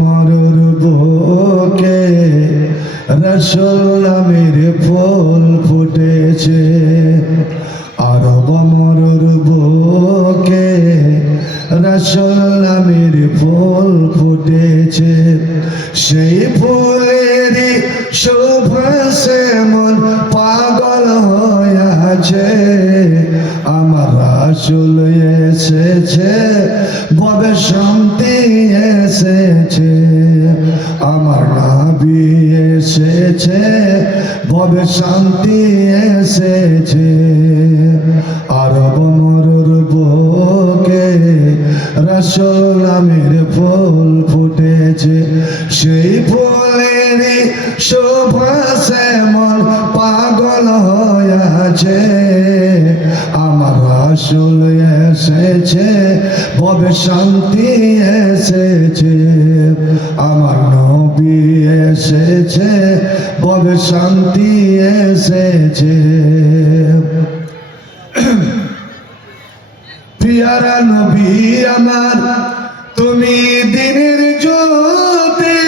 মরুর বুকে রাসূল নামের ফুল ফুটেছে, আরব মরুর বুকে রাসূল নামের ফুল ফুটেছে। সেই ফুলেরই সুবাসে মন পাগল হয়েছে। আমার রাসূল এসেছে, ববে শান্তি এসেছে। আমার নবী এসেছে, ববে শান্তি এসেছে। আরব মরুর বুকে রাসূল নামের ফুল ফুটেছে। সেই ফুলেরই সুবাসে মন পাগল হয়েছে। আমার রাসূল এসেছে, ববে শান্তি এসেছে। আমার নবী এসেছে, ববে শান্তি এসেছে। পিয়ারা নবী আমার, তুমি দিনের জ্যোতি,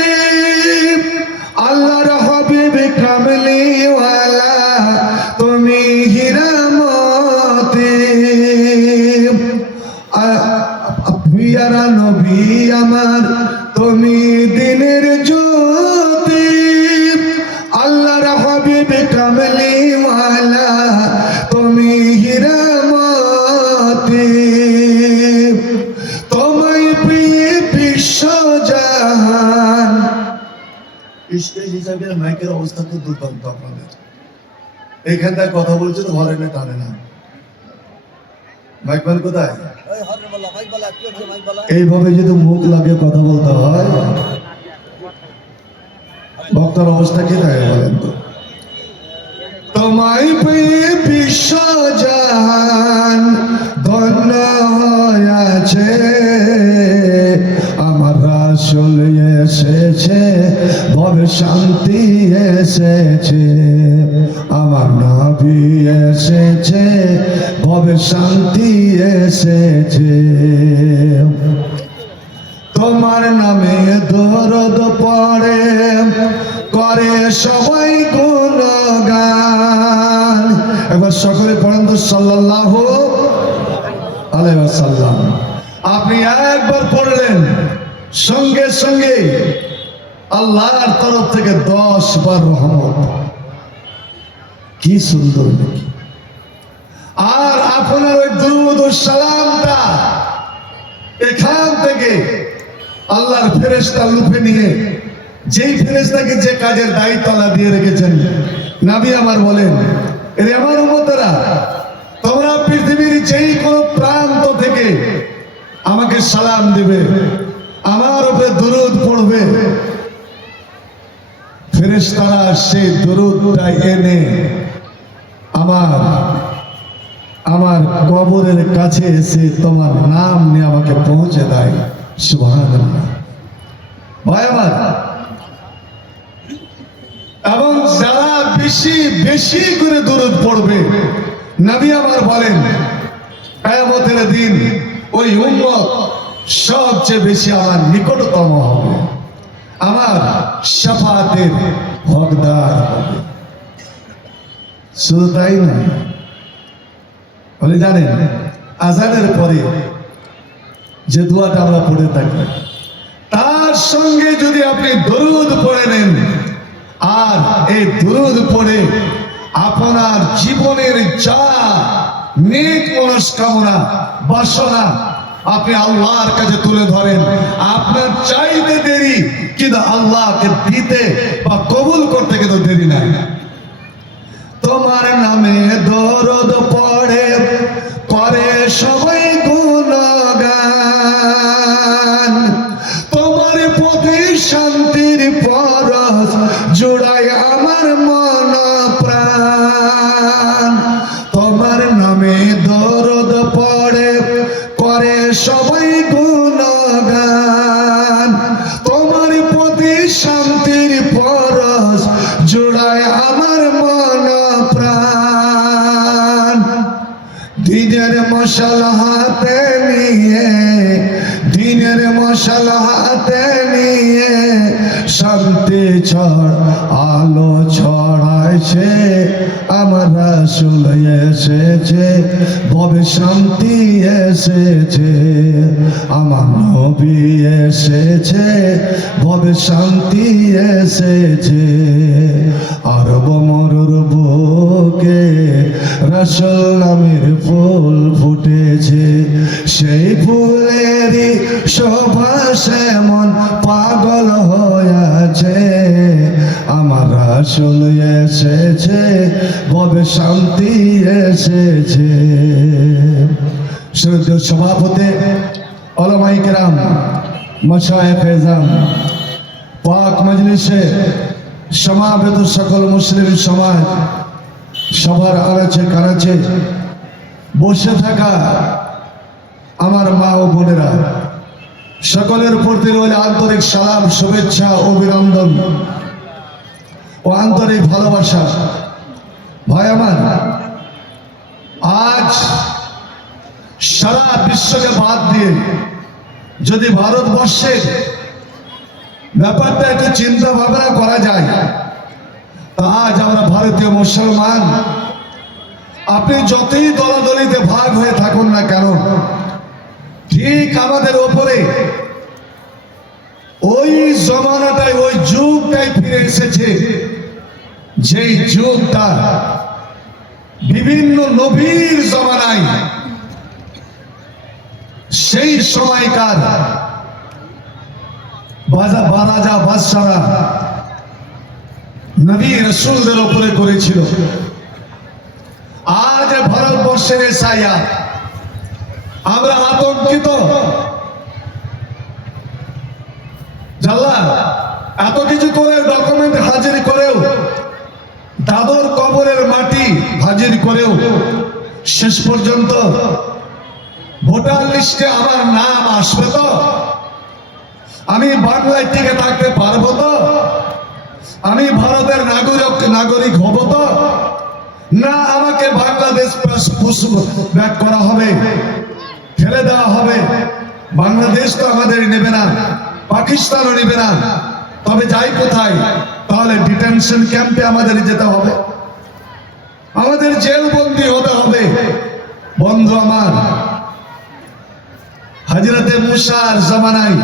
আল্লাহর হাবিব কামলিওয়ালা, তুমি হীরামতি। পিয়ারা নবী আমার, তুমি দিনের জ্যোতি, আল্লাহর হাবিব কামলিওয়ালা, তুমি হীরামতি। তোমায় পেয়ে বিশ্বজাহান। স্টেজ হিসাবে মাইকের অবস্থা তো দুর্দান্ত আপনাদের। এইখানটায় কথা বলছে তো হরেনে টানে না। মাইক বল কোথায়? এইভাবে যদি মুখ লাগিয়ে কথা বলতে হয়, বক্তার অবস্থা কি থাকে বলেন তো? তোমায় পেয়ে বিশ্বজাহান ধন্য হয়েছে। আমার রাসূল এসেছে, ববে শান্তি এসেছে। আমার নবী এসেছে, ববে শান্তি এসেছে। তোমার নামে দরুদ পড়ে, করে সবাই গুণগান। একবার সকলে পড়েন তো সাল্লাল্লাহু আলাইহি ওয়াসাল্লাম। আপনি একবার পড়লেন, সঙ্গে সঙ্গে আল্লাহর তরফ থেকে 10 বার রহমত। কি সুন্দর নাকি! আর আপনার ওই দুরূদ ও সালামটা এখান থেকে আল্লাহর ফেরেশতা লুফে নিয়ে, যেই ফেরেশতাকে যে কাজের দায়িত্ব আল্লাহ দিয়ে রেখেছেন, নবী আমার বলেন, এরে আমার উম্মতেরা, তোমরা পৃথিবীর যেই কোন প্রান্ত থেকে আমাকে সালাম দিবে, আমার উপরে দরুদ পড়বে, ফেরেশতারা সেই দরুদটা এনে আমার কবরের কাছে এসে তোমার নাম নিয়ে আমাকে পৌঁছে দেয়। সুবহানাল্লাহ। ভাই আমার, এবং যারা বেশি বেশি করে দরুদ পড়বে, নবী আমার বলেন, কিয়ামতের দিন ওই উম্মত সবচেয়ে বেশি আমার নিকটতম হবে, আমার শাফাতের হকদার হবে। শুধু তাই না, বলে জানেন, আযানের পরে যে দোয়াটা আমরা পড়ে থাকি, তার সঙ্গে যদি আপনি দরুদ পড়ে নেন, আর এই দরুদ পড়ে আপনার জীবনের যা নেক মনস্কামনা বাসনা আপনি আল্লাহর কাছে তুলে ধরেন, আপনার চাইতে দেরি কিন্তু আল্লাহকে দিতে বা কবুল করতে কিন্তু দেরি নাই। তোমার নামে দরুদ পড়ে, করে সবাই গুণগান। তোমার পথে শান্তির পরশ জোড়ায় আমার মন প্রাণ। তোমার নামে দরুদ পড়ে, করে সবাই গুণগান। তোমার পথে শান্তির পরশ জোড়ায় আমার মন প্রাণ। দিনের মশাল হাতে নিয়ে, দিনের মশাল হাতে নিয়ে শান্তি আলো ছড়াইছে, আমার রাসূল এসেছে, ভবে শান্তি এসেছে, আমার নবী এসেছে, ভবে শান্তি এসেছে। আরব মরুর বুকে রাসূল নামের ফুল ফুটেছে, সেই ফুলেরই সুবাস এমন পাগল হয়েছে, আমার রাসূল এসেছে, ভবে শান্তি এসেছে। শ্রদ্ধেয় সভাপতি, উলামায়ে কেরাম, মাশায়েখ এজাম, পাক মজলিসে সমাবেত সকল মুসলিম সমাজ, সবার আনাচে কানাচে বসে থাকা আমার মা ও বোনেরা, সকলের প্রতি রইল আন্তরিক সালাম, শুভেচ্ছা, অভিনন্দন ও আন্তরিক ভালোবাসা। ভাই আমার, আজ সারা বিশ্বকে বাদ দিয়ে যদি ভারতবর্ষের ব্যাপারটা একটু চিন্তা ভাবনা করা যায়, তা আজ আমরা ভারতীয় মুসলমান, আপনি যতই দলাদলিতে ভাগ হয়ে থাকুন না কেন, ঠিক আমাদের ওপরে ওই জমানাটাই, ওই যুগটাই ফিরে এসেছে, যেই যুগটা বিভিন্ন নবীর জমানায়, সেই সময়কার রাজা বাদশারা নবী রাসূলদের উপরে করেছিল। আজ ভারতবর্ষের এসাইয়া আমরা আতঙ্কিত। জাল্লা এত কিছু করে ডকুমেন্ট হাজির করেও, দাদর কবরের মাটি হাজির করেও, শেষ পর্যন্ত ভোটার লিস্টে আমার নাম আসবে তো? আমি বাংলায় টিকে থাকতে পারবো তো? আমি ভারতের নাগরিক হব তো? না, আমাকে বাংলাদেশ ব্যাক করা হবে, ফেলে দেওয়া হবে। বাংলাদেশ তো আমাদের নেবে না, পাকিস্তানও নেবে না, তবে যাই কোথায়? তাহলে ডিটেনশন ক্যাম্পে আমাদের যেতে হবে, আমাদের জেলবন্দি হতে হবে। বন্ধু আমার, হযরতে মুসার জামানায়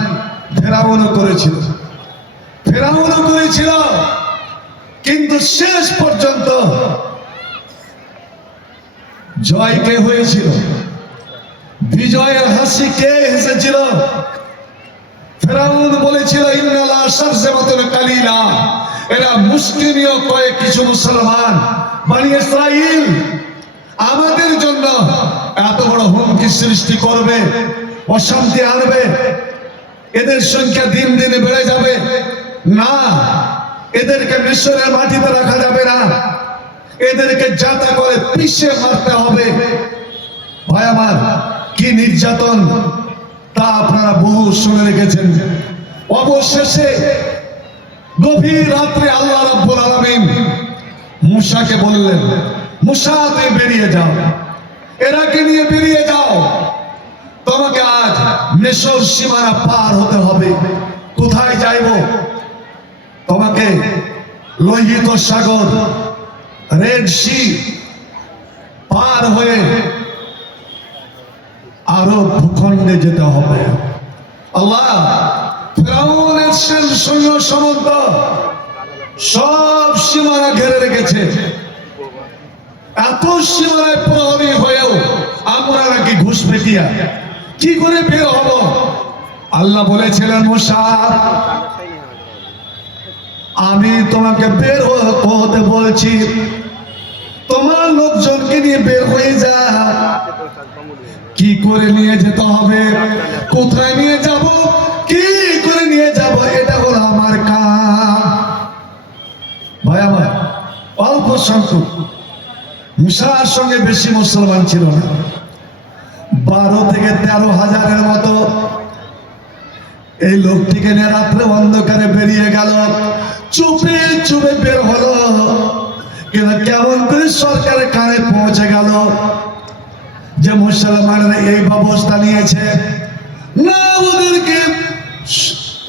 ফেরাউনও করেছিল, কিন্তু শেষ পর্যন্ত জয় কে হয়েছিল? বিজয়ের হাসি কে হেসেছিল? ফেরাউন বলেছিল ইন্নালা শারজামাতুল কালিলা, এরা মুসলিমীয় কয়েক কিছু মুসলমান বনি ইসরাইল আমাদের জন্য এত বড় হুমকি সৃষ্টি করবে, অশান্তি আনবে, এদের সংখ্যা দিন দিন বেড়ে যাবে। না, এদেরকে মিশরের মাটিতে রাখা যাবে না, এদেরকে যাতা করে পিষে মারতে হবে। ভাই আমার, কি নির্যাতন তা আপনারা বহু শুনে রেখেছেন। অবশেষে গভীর রাত্রে আল্লাহ রাব্বুল আলামিন মুসাকে বললেন, মুসা তুমি বেরিয়ে যাও, এরাকে নিয়ে বেরিয়ে যাও, তোমাকে আজ মিশর সীমানা পার হতে হবে। কোথায় যাইব? তোমাকে লোহিত সাগর, রেড সি পার হয়ে আরব ভূখণ্ডে যেতে হবে। আল্লাহ ফেরাউনের সৈন্য সামন্ত সব সীমানা ঘিরে রেখেছে। এত সীমানায় প্রহরী হয়েও আমরা নাকি ঘুষ পেটিয়া কি করে বের হব? আল্লাহ বলেছিলেন, মুসা আমি তোমাকে বের হতে বলছি, তোমার লোকজনকে নিয়ে বের হয়ে যা। কি করে নিয়ে যেতে হবে, কোথায় নিয়ে যাব, কি করে নিয়ে যাব, এটা হলো আমার কাজ। ভাই আমার, অল্প সংখ্যক, মুসার সঙ্গে বেশি মুসলমান ছিল না, 12 থেকে 13,000-এর মতো। এই লোকটিকে নিয়ে রাত্রে অন্ধকারে বেরিয়ে গেল, চুপে চুপে বের হলো, কিন্তু কেমন করে সরকারের কানে পৌঁছে গেল যে মুসলমানরা এই ব্যবস্থা নিয়েছে, না ওদেরকে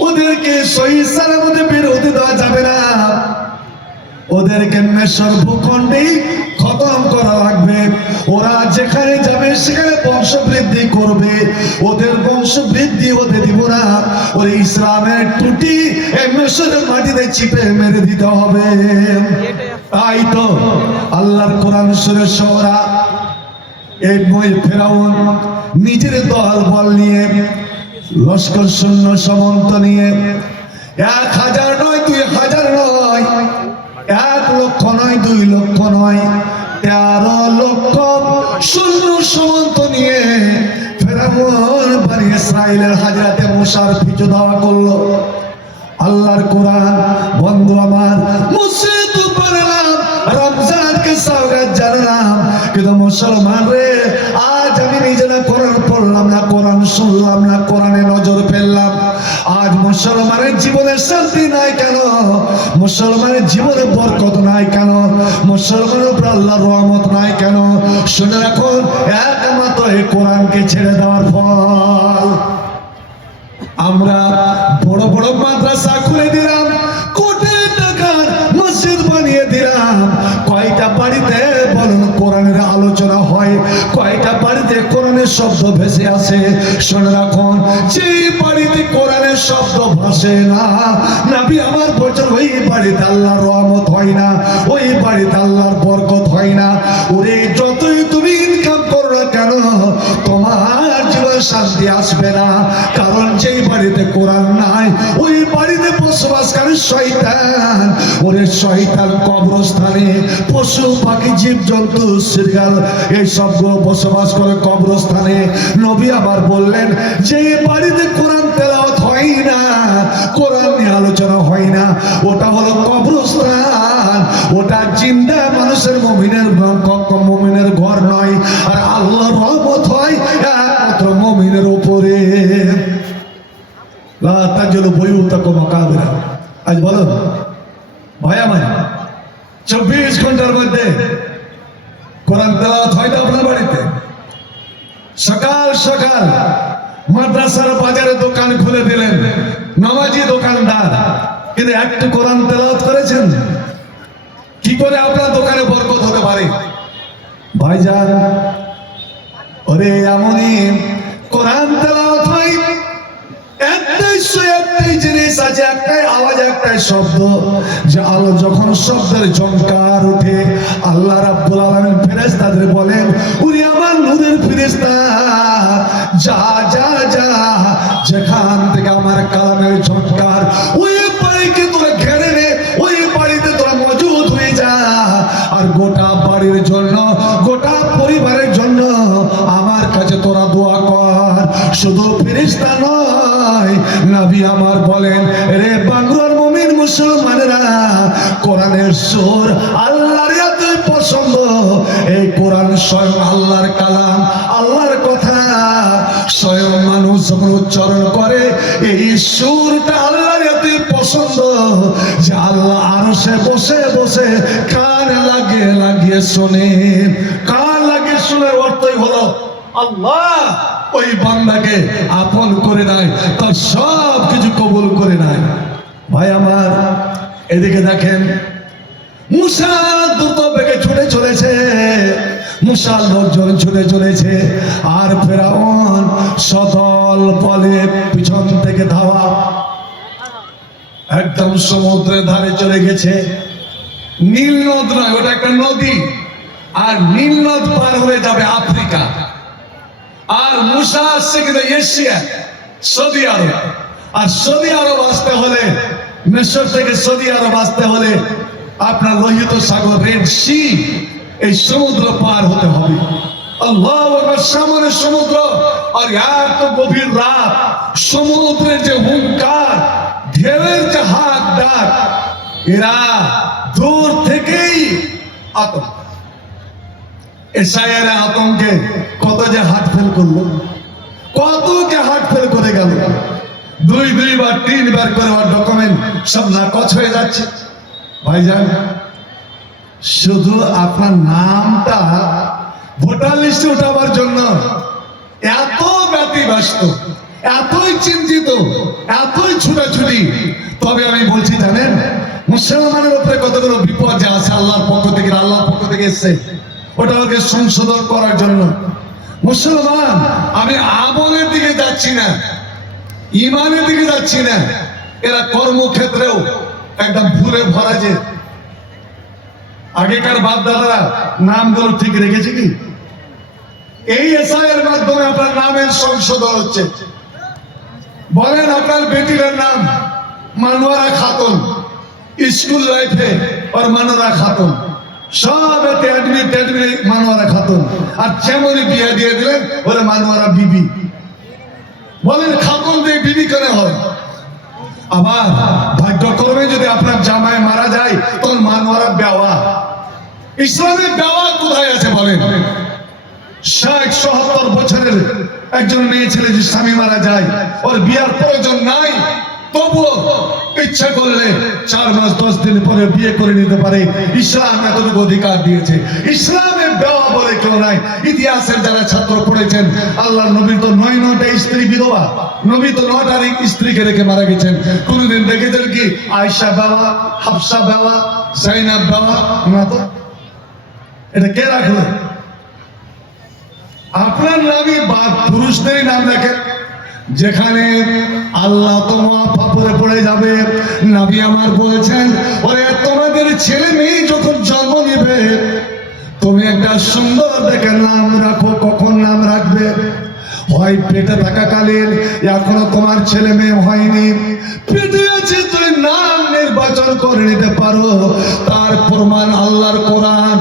ওদেরকে সহি সালামতে বের হতে দেওয়া যাবে না, ওদেরকে মিশর ভূখণ্ডেই খতম করা লাগবে। ওরা যেখানে যাবে সেখানে বংশ বৃদ্ধি করবে, ওদের বংশ বৃদ্ধি হতে দিব না। ওই ইসলামের টুটি এই মিশরের মাটিতে চিপে মেরে দিতে হবে। তাই তো আল্লাহর কোরআন সুরে সূরা এই ফেরাউন নিজের দল বল নিয়ে, লস্কর সৈন্য সামন্ত নিয়ে 1000 নয় 2000 নয়, 1 লক্ষ নয় 2 লক্ষ নয়, 13 লক্ষ সৈন্য সামন্ত নিয়ে ফেরাউন বনি ইসরাইলের হযরতে মুসার পিছু ধাওয়া করলো। আল্লাহর কোরআন বন্ধু আমার, মসজিদ পারলাম, রমজানকে স্বাগত জানালাম, কিন্তু মুসলমান রে আজ আমি নিজেরা কোরআন পড়লাম না, কোরআন শুনলাম না, কোরআনে নজর ফেললাম। আজ মুসলমানের জীবনে শান্তি নাই কেন? মুসলমানের জীবনে বরকত নাই কেন? মুসলমানের উপর আল্লাহর রহমত নাই কেন? শুনে রাখুন, একমাত্র এই কোরআনকে ছেড়ে দেওয়ার ফল। আমরা বড় বড় মাদ্রাসা খুলে দিলাম, কোটি টাকার মসজিদ বানিয়ে দিলাম, কয়টা বাড়িতে বলুন কোরআনের আলোচনা হয়? কয়টা বাড়িতে কোরআনের শব্দ ভেসে আসে? শুনে রাখুন, যে বাড়িতে কোরআনের শব্দ ভাসে না, নবী আমার বলেন ওই বাড়িতে আল্লাহর রহমত হয় না, ওই বাড়িতে আল্লাহর বরকত হয় না। ওরে যতই তুমি ইনকাম করো না কেন, তোমার জীবনে শান্তি আসবে না। কারণ যেই বাড়িতে কোরআন নাই, ওই বাড়িতে বসবাসকারী শয়তান। ওরে শয়তান কবরস্থানে পশু পাখি জীব জন্তু শৃগাল এই সবগুলো বসবাস করে কবরস্থানে। নবী আবার বললেন, যে বাড়িতে কোরআন তেলাওয়াত হয় না, কোরআন নিয়ে আলোচনা হয় না, ওটা হলো কবরস্থান, ওটা জিন্দা মানুষের মুমিনের ঘর নয়। আর আল্লাহর রহমত হয় একমাত্র মুমিনের উপরে। লা তাজলু বুয়ুতাকুম মাকাবিরা। আজ বলো ভাই আমার, 24 ঘন্টার মধ্যে কোরআন তেলাওয়াত হয় না আপনার বাড়িতে? সকাল সকাল মাদ্রাসার বাজারে দোকান খুলে দিলেন, নামাজি দোকানদার, কিন্তু একটু কোরআন তেলাওয়াত করেছেন? কি করে আপনার দোকানে বরকত হতে পারে? ভাইজান, ওরে এমনই কোরআন তেলাওয়াত হয়, একটাই জিনিস আছে, একটাই আওয়াজ, একটাই শব্দ, যে আলো যখন শব্দের ঝংকার ওঠে, আল্লাহ রাব্বুল আলামিন ফেরেশতাদের বলেন, ওরে আমার নূরের ফেরেশতা, যা যা যা, যেখান থেকে আমার কালামের ঝংকার, ওই বাড়িকে তোরা ঘেরে নে, ওই বাড়িতে তোরা মজুদ হয়ে যা। আর গোটা বাড়ির জন্য, গোটা পরিবারের জন্য আমার কাছে তোরা দোয়া কর। শুধু ফেরেশতা নয়, নবী আমার বলেন, রে বাংলার মুমিন মুসলমানেরা, কোরআনের সুর আল্লাহর এতই পছন্দ, এই কোরআন স্বয়ং আল্লাহর কালাম, আল্লাহর কথা। স্বয়ং মানুষ যখন উচ্চারণ করে, এই সুরটা আল্লাহর এতই পছন্দ যে আল্লাহ আরশে বসে বসে কান লাগিয়ে শোনে। কান লাগিয়ে শোনার অর্থই হলো আল্লাহ ওই বান্দাকে আপন করে নেয়, তার সব কিছু কবুল করে নেয়। ভাই আমার, এদিকে দেখেন, মুসা দ্রুত বেগে ছুটে চলেছে, মুসার লোকজন ছুটে চলেছে, আর ফেরাউন সদল বলে পিছন থেকে ধাওয়া, একদম সমুদ্রের ধারে চলে গেছে। নীল নদ নয়, ওটা একটা নদী, আর নীল নদ পার হয়ে যাবে আফ্রিকা। আর মুসা আসছে কিন্তু এশিয়া, সৌদি আরব। আর সৌদি আরব আসতে হলে, মিশর থেকে সৌদি আরব আসতে হলে আপনার লোহিত সাগর, রেড সি, এই সমুদ্র পার হতে হবে। আল্লাহু আকবার, সামনে সমুদ্র, আর এত গভীর রাত, সমুদ্রের যে হুঙ্কার, ঢেউয়ের যে হাক ডাক, এরা দূর থেকেই আতঙ্ক, এশায়ার আতঙ্কে কত যে হার্ট ফেল করলো, কত কে হার্ট ফেল করে গেল, দুইবার 3বার করে ওর ডকুমেন্ট সব নাকচ হয়ে যাচ্ছে। ভাইজান, শুধু আপনার নামটা ভোটার লিস্টে উঠাবার জন্য এত ব্যতিব্যস্ত, এতই চিন্তিত, এতই ছুটাছুটি। তবে আমি বলছি জানেন, মুসলমানের উপরে কতগুলো বিপদ যে আছে আল্লাহর পক্ষ থেকে এসছে, ওটা ওকে সংশোধন করার জন্য। মুসলমান, আমি আমলের দিকে যাচ্ছি না, ইমানের দিকে যাচ্ছি না। এরা কর্মক্ষেত্রেও একটা ভুলে ভরা। যে আগেকার বাপ দাদারা নামগুলো ঠিক রেখেছে কি? এই এসআই এর মাধ্যমে আপনার নামের সংশোধন হচ্ছে। বলেন আপনার বেটির নাম মানোয়ারা খাতুন, স্কুল লাইফে আর মানোয়ারা খাতুন, সব মানোয়ারা খাতুন, আর যেমনই বিয়ে দিয়ে দিলেন ওরা মানোয়ারা বিবি। বলেন খাতুন দিয়ে বিবি করে হয়। আবার ভাগ্যক্রমে যদি আপনার জামাই মারা যায় তখন মানোয়ারা বেওয়া। ইসলামের বেওয়া কোথায় আছে বলেন? 60-70 বছরের একজন মেয়ে ছেলে যে স্বামী মারা যায়, ওর বিয়ার প্রয়োজন নাই, তবুও ইচ্ছা করলে 4 মাস 10 দিন পরে বিয়ে করে নিতে পারে। ইসলাম এতটুকু অধিকার দিয়েছে। ইসলামের বেওয়া বলে কেউ নাই। ইতিহাসের যারা ছাত্র পড়েছেন, আল্লাহ নবী তো 9টা স্ত্রী বিধবা, নবী তো 9টা স্ত্রীকে রেখে মারা গেছেন। কোনদিন দেখেছেন কি আয়েশা বেওয়া, হাফসা বেওয়া, জাইনাব বেওয়া? না তো। এটা কে রাখলো? আপনার নামই পুরুষদেরই নাম রাখেন। যেখানে আল্লাহ তোমার পাপড়ে পড়ে যাবে, নবী আমার বলেছেন, ওরে তোমাদের ছেলে মেয়ে যখন জন্ম নেবে তুমি একটা সুন্দর দেখে নাম রাখো। কখন নাম রাখবে? হয় পেটে থাকাকালীন, এখনো তোমার ছেলে মেয়ে হয়নি, পেটে আছে, তুই নাম নির্বাচন করে নিতে পারো। তার প্রমাণ আল্লাহর কোরআন।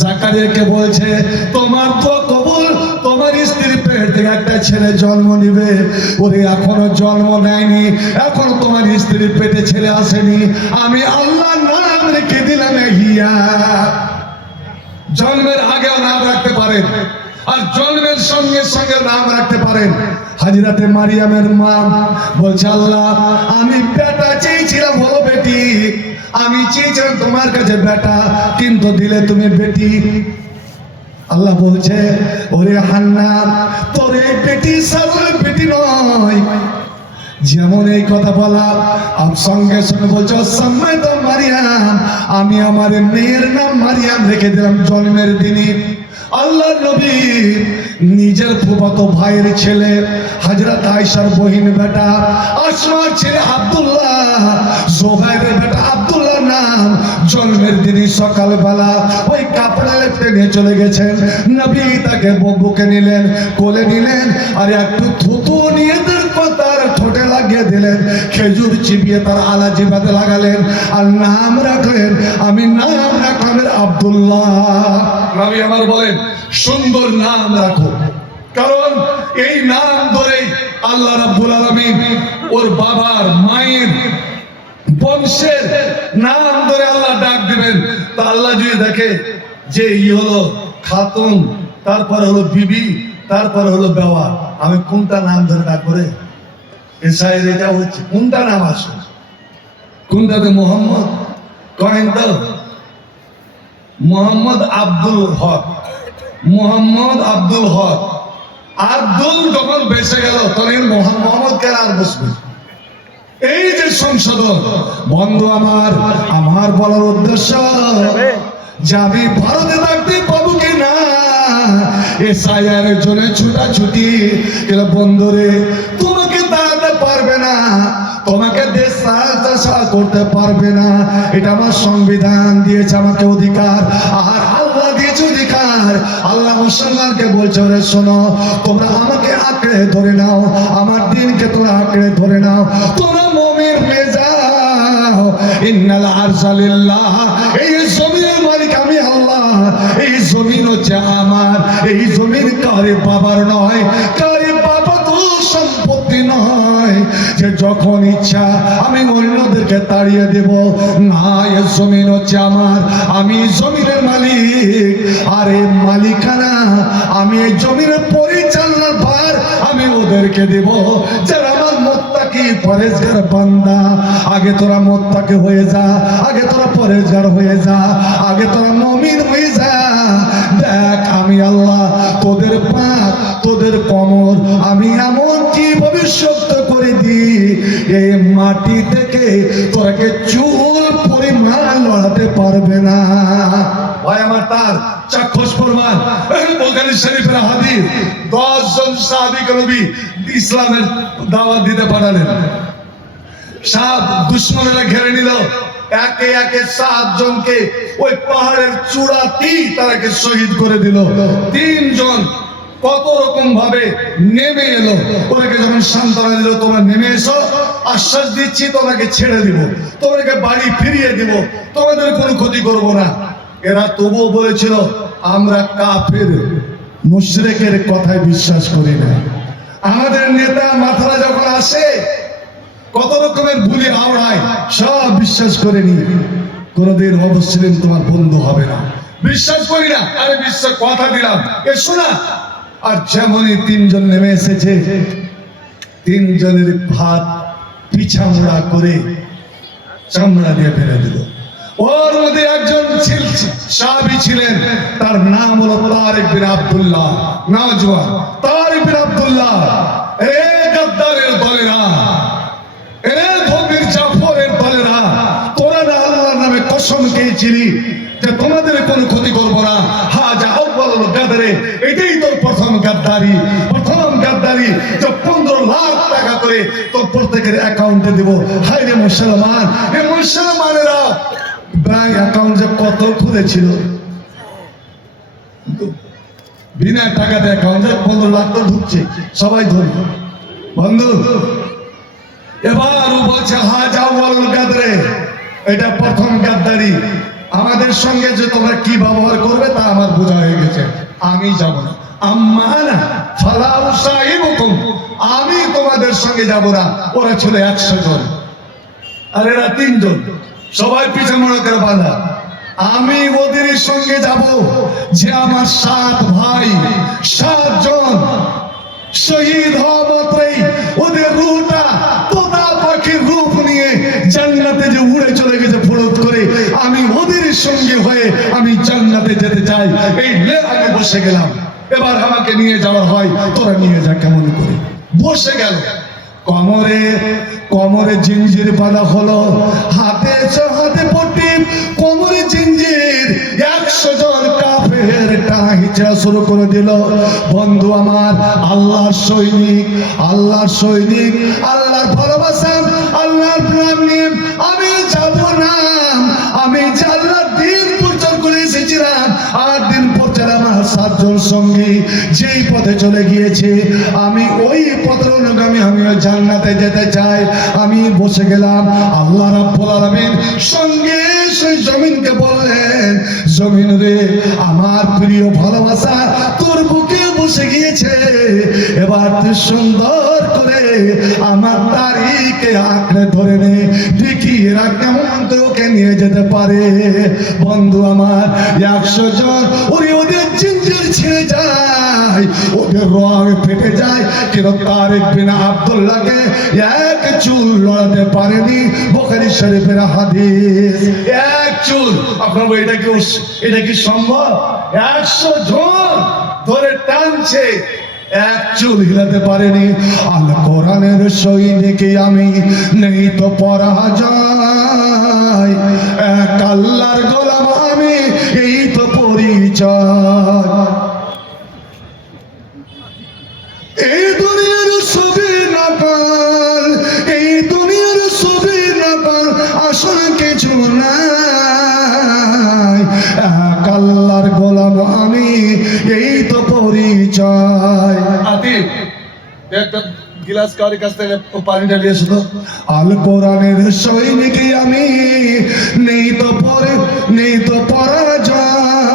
জাকারিয়াকে বলছে তোমার তো কবুল, তোমার স্ত্রী পেট থেকে একটা ছেলে জন্ম নিবে। ওরে এখনো জন্ম নেয়নি, এখনো তোমার স্ত্রীর পেটে ছেলে আসেনি, আমি আল্লাহ নাম রেখে দিলাম ইয়া। জন্মের আগেও নাম রাখতে পারেন, আর জন্মের সঙ্গে সঙ্গে নাম রাখতে পারেন। হাজরাতে মারিয়ামের মা বলছে, আল্লাহ আমি বেটা চেয়েছিলাম, হলো বেটি। আমি চেয়েছিলাম তোমার কাছে বেটা, কিন্তু দিলে তুমি বেটি। আল্লাহ বলছে, ওরে হান্না, তোর এই বেটি সাধারণ বেটি নয়। যেমন এই কথা বলা, সঙ্গে সঙ্গে বলছো সম্মানিত মারিয়াম, আমি আমার মেয়ের নাম মারিয়াম রেখে দিলাম জন্মের দিনই। আল্লাহ নবী নিজের ফুফাতো ভাইয়ের ছেলে, হযরত আয়েশার বহিন বেটা আসমার ছেলে আব্দুল্লাহ, জুবাইরের বেটা আব্দুল্লাহ নাম জন্মের দিনই সকালবেলা ওই কাপড়ে লেপটে নিয়ে চলে গেছেন। নবী তাকে বুকে নিলেন, কোলে নিলেন, আর একটু থুতু নিয়ে তার ঠোঁটে লাগিয়ে দিলেন, খেজুর চিবিয়ে তার আলা জিবাতে লাগালেন, আর নাম রাখলেন, আমি নাম রাখলাম আব্দুল্লাহ। নবী আমার বলেন, সুন্দর নাম রাখো, কারণ এই নাম ধরে আল্লাহ রাব্বুল আলামিন ওর বাবার মায়ের বংশের নাম ধরে আল্লাহ ডাক দিবেন। তা আল্লাহ যদি দেখে যে হলো খাতুন, তারপরে হলো বিবি, তারপরে হলো বেওয়া, আমি কোনটা নাম ধরে ডাক করে? এসাইর এটা হচ্ছে কোনটা নাম আসে? কোনটাতে মোহাম্মদ করেন তো? মোহাম্মদ আব্দুল হক, মোহাম্মদ আব্দুল হক। আব্দুল যখন বেঁচে গেল তখন মোহাম্মদ কেন আর বসবে? এই যে সংশোধন, বন্ধু আমার, আমার বলার উদ্দেশ্য যে আমি ভারতে থাকতে পাবো কিনা এসআইআর জন্য ছুটাছুটি। বন্ধুরে, তোমাকে দাঁড়াতে পারবে না, তোমাকে দেশ করতে পারবে না। এটা আমার সংবিধান দিয়েছে আমাকে অধিকার, আর আল্লাহ দিয়েছে অধিকার। আল্লাহ মুসলমানকে বলছে, রে শোনো, তোমরা আমাকে আঁকড়ে ধরে নাও, আমার দিনকে তোমরা আঁকড়ে ধরে নাও, তোমরা মুমিন হয়ে যাও। ইন্নাল আরশা লিল্লাহ, এই জমিনের মালিক আমি আল্লাহ। এই জমিন হচ্ছে আমার, এই জমিন কারে বাবার নয়, কারে বাবা তো সম্পত্তি নয় যে যখন ইচ্ছা আমি অন্যদেরকে তাড়িয়ে দেব। না, এই জমিন হচ্ছে আমার, আমি জমিনের মালিক। আর এই মালিকানা, আমি এই জমিনের পরিচালনার ভার আমি ওদেরকে দেব যারা আমার মুত্তাকি পরেজগার বান্দা। আগে তোরা মুত্তাকি হয়ে যা, আগে তোরা পরেজগার হয়ে যা, আগে তোরা মুমিন হয়ে যা। দেখ আমি আল্লাহ তোদের পা তোদের কোমর আমি এমন কি ভবিষ্যৎ করে দিই এই মাটি থেকে তোরাকে চুল পরিমাণ লড়াতে পারবে না। ভাই আমার তার চাক্ষুষ প্রমাণ বুখারী শরীফের হাদিস। 10 জন সাহাবীকে নবী ইসলামের দাওয়াত দিতে পাঠালেন। সব দুশমনেরা ঘিরে নিল, একে একে 7 জনকে ওই পাহাড়ের চূড়াতেই তারাকে শহীদ করে দিল। 3 জন কত রকম ভাবে নেমে এলো, ওনাকে যখন সান্ত্বনা দিল তোমরা নেমে এসো, আশ্বাস দিচ্ছি তোমাকে ছেড়ে দিব, তোমাকে বাড়ি ফিরিয়ে দিব, তোমাদের কোনো ক্ষতি করব না। এরা তবুও বলেছিল আমরা কাফের মুশরিকের কথায় বিশ্বাস করি না। আমাদের নেতা মাথারা যখন আসে কত রকমের ভুলি হাওড়ায়, সব বিশ্বাস করেনি। কোনদিন মুসলিম তোমার বন্ধু হবে না, বিশ্বাস করি না। আরে বিশ্বাস কথা দিলাম এ শোনা। আর যেমনই 3 জন নেমে এসেছে, 3 জনের ভাত পিছামড়া করে চামড়া দিয়ে ফেলে দিল। ওর মধ্যে একজন সাহাবী ছিলেন, তার নাম হলো তারিক বিন আব্দুল্লাহ। নওজোয়ান তারিক বিন আব্দুল্লাহ, এ গাদ্দারের দলেরা, এ ধবির জাফরের দলেরা, তোরা না আল্লাহর নামে কসম খেয়েছিলি যে তোমাদের কোনো ক্ষতি করব না। হাজা আউয়ালুল গাদরে, এটাই তোর প্রথম গাদ্দারি। প্রথম গাদ্দারি যে 15 লাখ টাকা করে তোর প্রত্যেকের অ্যাকাউন্টে দেব। হায় রে মুসলমান, এ মুসলমানেরা ব্যাংক অ্যাকাউন্ট যে কত খুলেছিল, বিনা টাকাতে অ্যাকাউন্টে 15 লাখ তো ঢুকছে। সবাই ধরল বন্ধু। এবার ও বলছে হাজা আউয়ালুল গাদরে, এটা প্রথম গাদ্দারি। আমাদের সঙ্গে যে তোমরা কি ব্যবহার করবে তা আমার বোঝা হয়ে গেছে, আমি যাব না। আম্মানা ফালা উসাইবুকুম, আমি তোমাদের সঙ্গে যাব না। ওরা ছিল 100 জন আর এরা 3 জন, সবাই পিছে মনে করে বাঁধা। আমি ওদের সঙ্গে যাব যে আমার 7 ভাই 7 জন শহীদ হওয়া মাত্রই ওদের রূহটা তোতা পাখির রূপ নিয়ে জান্নাতে যে উড়ে চলে গেছে ফুরত করে, আমি ওদের সঙ্গে হয়ে আমি জান্নাতে যেতে চাই। এই লে আমি বসে গেলাম। এবার আমাকে নিয়ে যাওয়া হয়, তোরা নিয়ে যা কেমন করে। বসে গেল, কোমরে কোমরে জিঞ্জির বাঁধা হলো, হাতে পট্টি, কোমরে জিঞ্জির। 100 জন কাফের টাহিচা শুরু করে দিল। বন্ধু আমার, আল্লাহর সৈনিক, আল্লাহর সৈনিক, আল্লাহর ভালোবাসা, আল্লাহর প্রেম নিয়ে আমি যাব না। আমি যে আল্লাহর দিন প্রচার করে এসেছিলাম, 8 দিন প্রচার আমার 7 জন সঙ্গী যেই পথে চলে গিয়েছে, আমি ওই পথের অনুগামী, আমিও জান্নাতে যেতে চাই। আমি বসে গেলাম। আল্লাহ রাব্বুল আলামিন সঙ্গে সেই জমিনকে বললেন, জমিন রে, আমার প্রিয় ভালোবাসা তোর বুকে বসে গিয়েছে। এবার তুই সুন্দর করে আমার তারিখে আঁকড়ে ধরে নে, দেখি এরা কেমন তোকে নিয়ে যেতে পারে। বন্ধু আমার, 100 জন ওদের জিঞ্জির ছিঁড়ে যায়, ওদের রং ফেটে যায়, কিন্তু তারিক বিন আব্দুল্লাহকে এক চুল লড়াতে পারেনি। বুখারী শরীফের হাদিস। এক চুল, আপনার এটা কি সম্ভব? 100 জন ধরে টানছে, এক চুল হিলাতে পারেনি। আল কোরআনের সৈনিক আমি, নেই তো পরাজয়, এক আল্লাহর গোলাম আমি, এই তো পরিচয়। এই দুনিয়ার ছবি নকল, এই দুনিয়ার ছবি নকল, আসল কিছু নাই, এক আল্লাহর গোলাম আমি, এই তো পরিচয়। আতিফ, একটা গিলাস কারি কাছ থেকে পানি ঢালিয়ে এসো তো। আল কোরআনের সৈনিক আমি, নেই তো পরাজয়,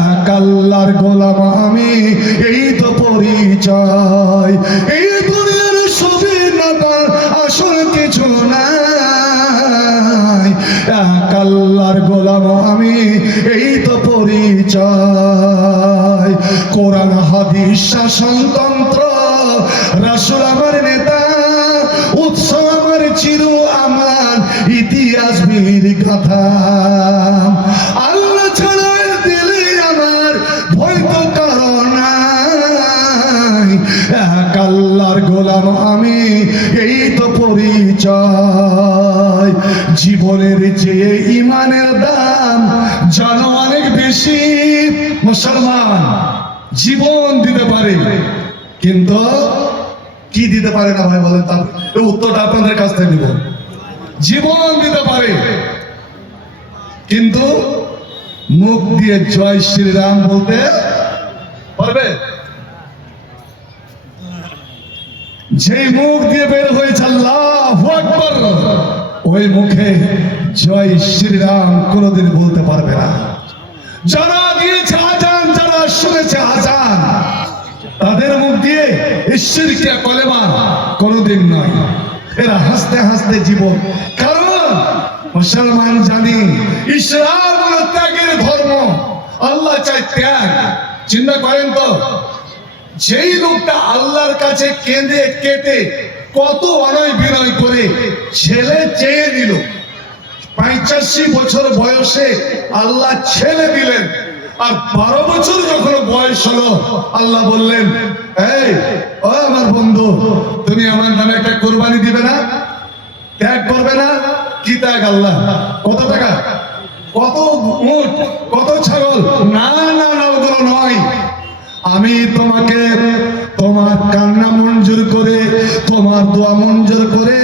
এক আল্লাহর গোলাম আমি, এই তো পরিচয়। এই দুনিয়ার ছবি নকল, আসল কিছু নাই, এক আল্লাহর গোলাম আমি, এই তো পরিচয়। কোরআন হাদিস শাসনতন্ত্র, রাসূল আমার নেতা, উৎসব আমার চির আমার, ইতিহাস বীর কথা। আল্লাহ ছাড়া দিলে আমার পরিচয়। জীবনের চেয়ে ইমানের দাম জানো অনেক বেশি। মুসলমান জীবন দিতে পারে, কিন্তু কি দিতে পারে না ভাই বলেন? তার উত্তরটা আপনাদের কাছ থেকে নিব। জীবন দিতে পারে, কিন্তু মুখ দিয়ে জয় শ্রীরাম বলতে পারবে? যে মুখ দিয়ে বের হয়েছে আল্লাহু আকবার, ওই মুখে জয় শ্রীরাম কোনোদিন বলতে পারবে না। যারা দিয়েছে আজান, যারা শুনেছে আজান, তাদের মুখ দিয়ে শিরকে কলেমা কোনোদিন নয়। এরা হাসতে হাসতে জীবন। কারণ মুসলমান জানি ইসলাম হলো ত্যাগের ধর্ম। আল্লাহ চাই ত্যাগ। চিন্তা করেন তো, যেই লোকটা আল্লাহর কাছে কেঁদে কেটে কত অনয় বিনয় করে ছেলে চেয়ে নিল, 85 বছর বয়সে আল্লাহ ছেলে দিলেন, আর 12 বছর যখন বয়স হলো আল্লাহ বললেন, এই ও আমার বন্ধু, তুমি আমার নামে একটা কোরবানি দিবে না? ত্যাগ করবে না? কি ত্যাগ? আল্লাহ কত টাকা, কত উট, কত ছাগল? না না না, ওগুলো নয়। আমি তোমাকে তোমার কান্না মঞ্জুর করে, তোমার দোয়া মঞ্জুর করে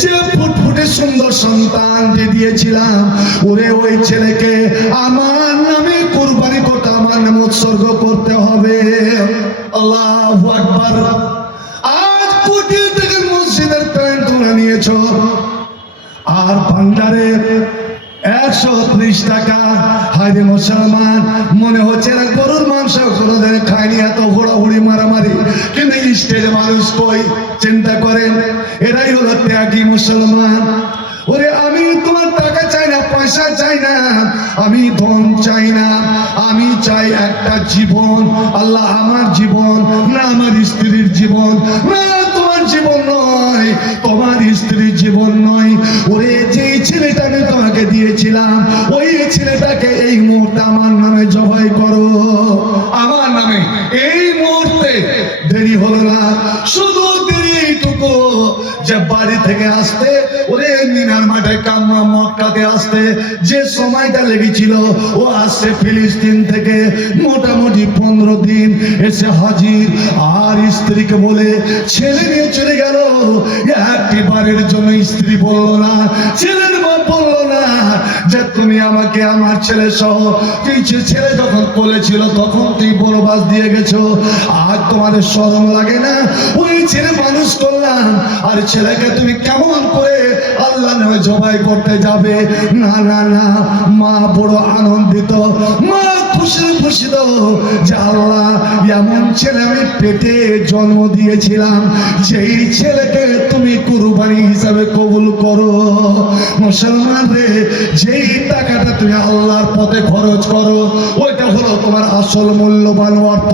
যে ফুটফুটে সুন্দর সন্তানটি দিয়েছিলাম, ওরে ওই ছেলেকে আমার নামে কুরবানি করতে, আমার নামে উৎসর্গ করতে হবে। আল্লাহু আকবার। আজ কোটি টাকার মসজিদের প্যান্ট তোমরা নিয়েছো, আর ভান্ডারে 130 টাকা। হায়রে মুসলমান, মনে হচ্ছে এরা গরুর মাংস কোনোদিন খায়নি, এত হুড়াহুড়ি মারামারি, কিন্তু স্টেজে মানুষ কই? চিন্তা করেন, এরাই হলো ত্যাগী মুসলমান। ওরে আমি তোমার টাকা চাই না, পয়সা চাই না, আমি ধন চাই না, আমি চাই একটা জীবন। আল্লাহ আমার জীবন না আমার স্ত্রীর জীবন, না তোমার জীবন নয়, তোমার স্ত্রীর জীবন নয়। ওরে যে ছেলেটা আমি তোমাকে দিয়েছিলাম, ওই ছেলেটাকে এই মুহূর্তে আমার নামে জবাই করো, আমার নামে। এই মুহূর্তে দেরি হলো না, শুধু দেরি এইটুকু যে বাড়ি থেকে আসতে, ওরে মিনার মাঠে কামরা মক্কাতে আসতে যে সময়টা লেগেছিল, ও আসছে ফিলিস্তিন থেকে মোটামুটি 15 দিন এসে হাজির। আর স্ত্রীকে বলে ছেলে নিয়ে চলে গেল। একটি বারের জন্য স্ত্রী বলল না, ছেলের মা বলল না যে তুমি আমাকে আমার ছেলে সহ, তুই ছেলে যখন কোলে ছিল তখন তুই বনবাস দিয়ে গেছো, আর তোমাদের শরম লাগে না? ওই ছেলে মানুষ করলাম, আর ছেলেকে তুমি কেমন করে আল্লাহ নামে জবাই করতে যাবে? না না না, মা বড় আনন্দিত, মা খুশি খুশি তো যে আল্লাহ এমন ছেলে আমি পেটে জন্ম দিয়েছিলাম, যেই ছেলেকে তুমি কুরবানি হিসাবে কবুল করো। মুসলমান রে, যেই টাকাটা তুমি আল্লাহর পথে খরচ করো, ওইটা হলো তোমার আসল মূল্যবান অর্থ।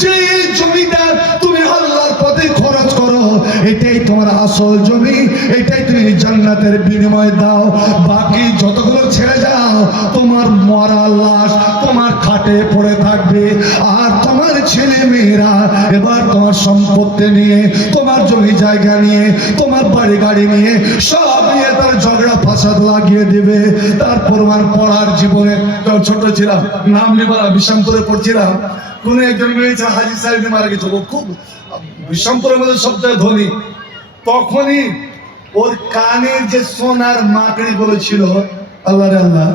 যেই জমিটা তুমি আল্লাহর পথে খরচ করো, এটাই তোমার আসল জমি, এটাই তুমি জান্নাতের বিনিময় দাও। বাকি যতগুলো ছেড়ে যাও, তোমার মরা লাশ তোমার খাটে পড়ে থাকবে। আর তোমার ছেলে মেয়েরা এবার তোমার সম্পত্তি নিয়ে, তোমার জমি জায়গা নিয়ে, তোমার বাড়ি গাড়ি নিয়ে সব নিয়ে তার ঝগড়া ফাসাদ লাগিয়ে দেবে। তারপর আমার পড়ার জীবনে, ছোট ছিলাম, নাম নেবার বিষমপুরে পড়ছিলাম, কোন একজন মেয়ে হাজি সাহেব মারা গেছে, ও খুব বিষমপুরের মধ্যে সবচেয়ে ধনী। তখনই ওর কানের যে সোনার মাকড়ি গুলো ছিল, আল্লাহ রে আল্লাহ,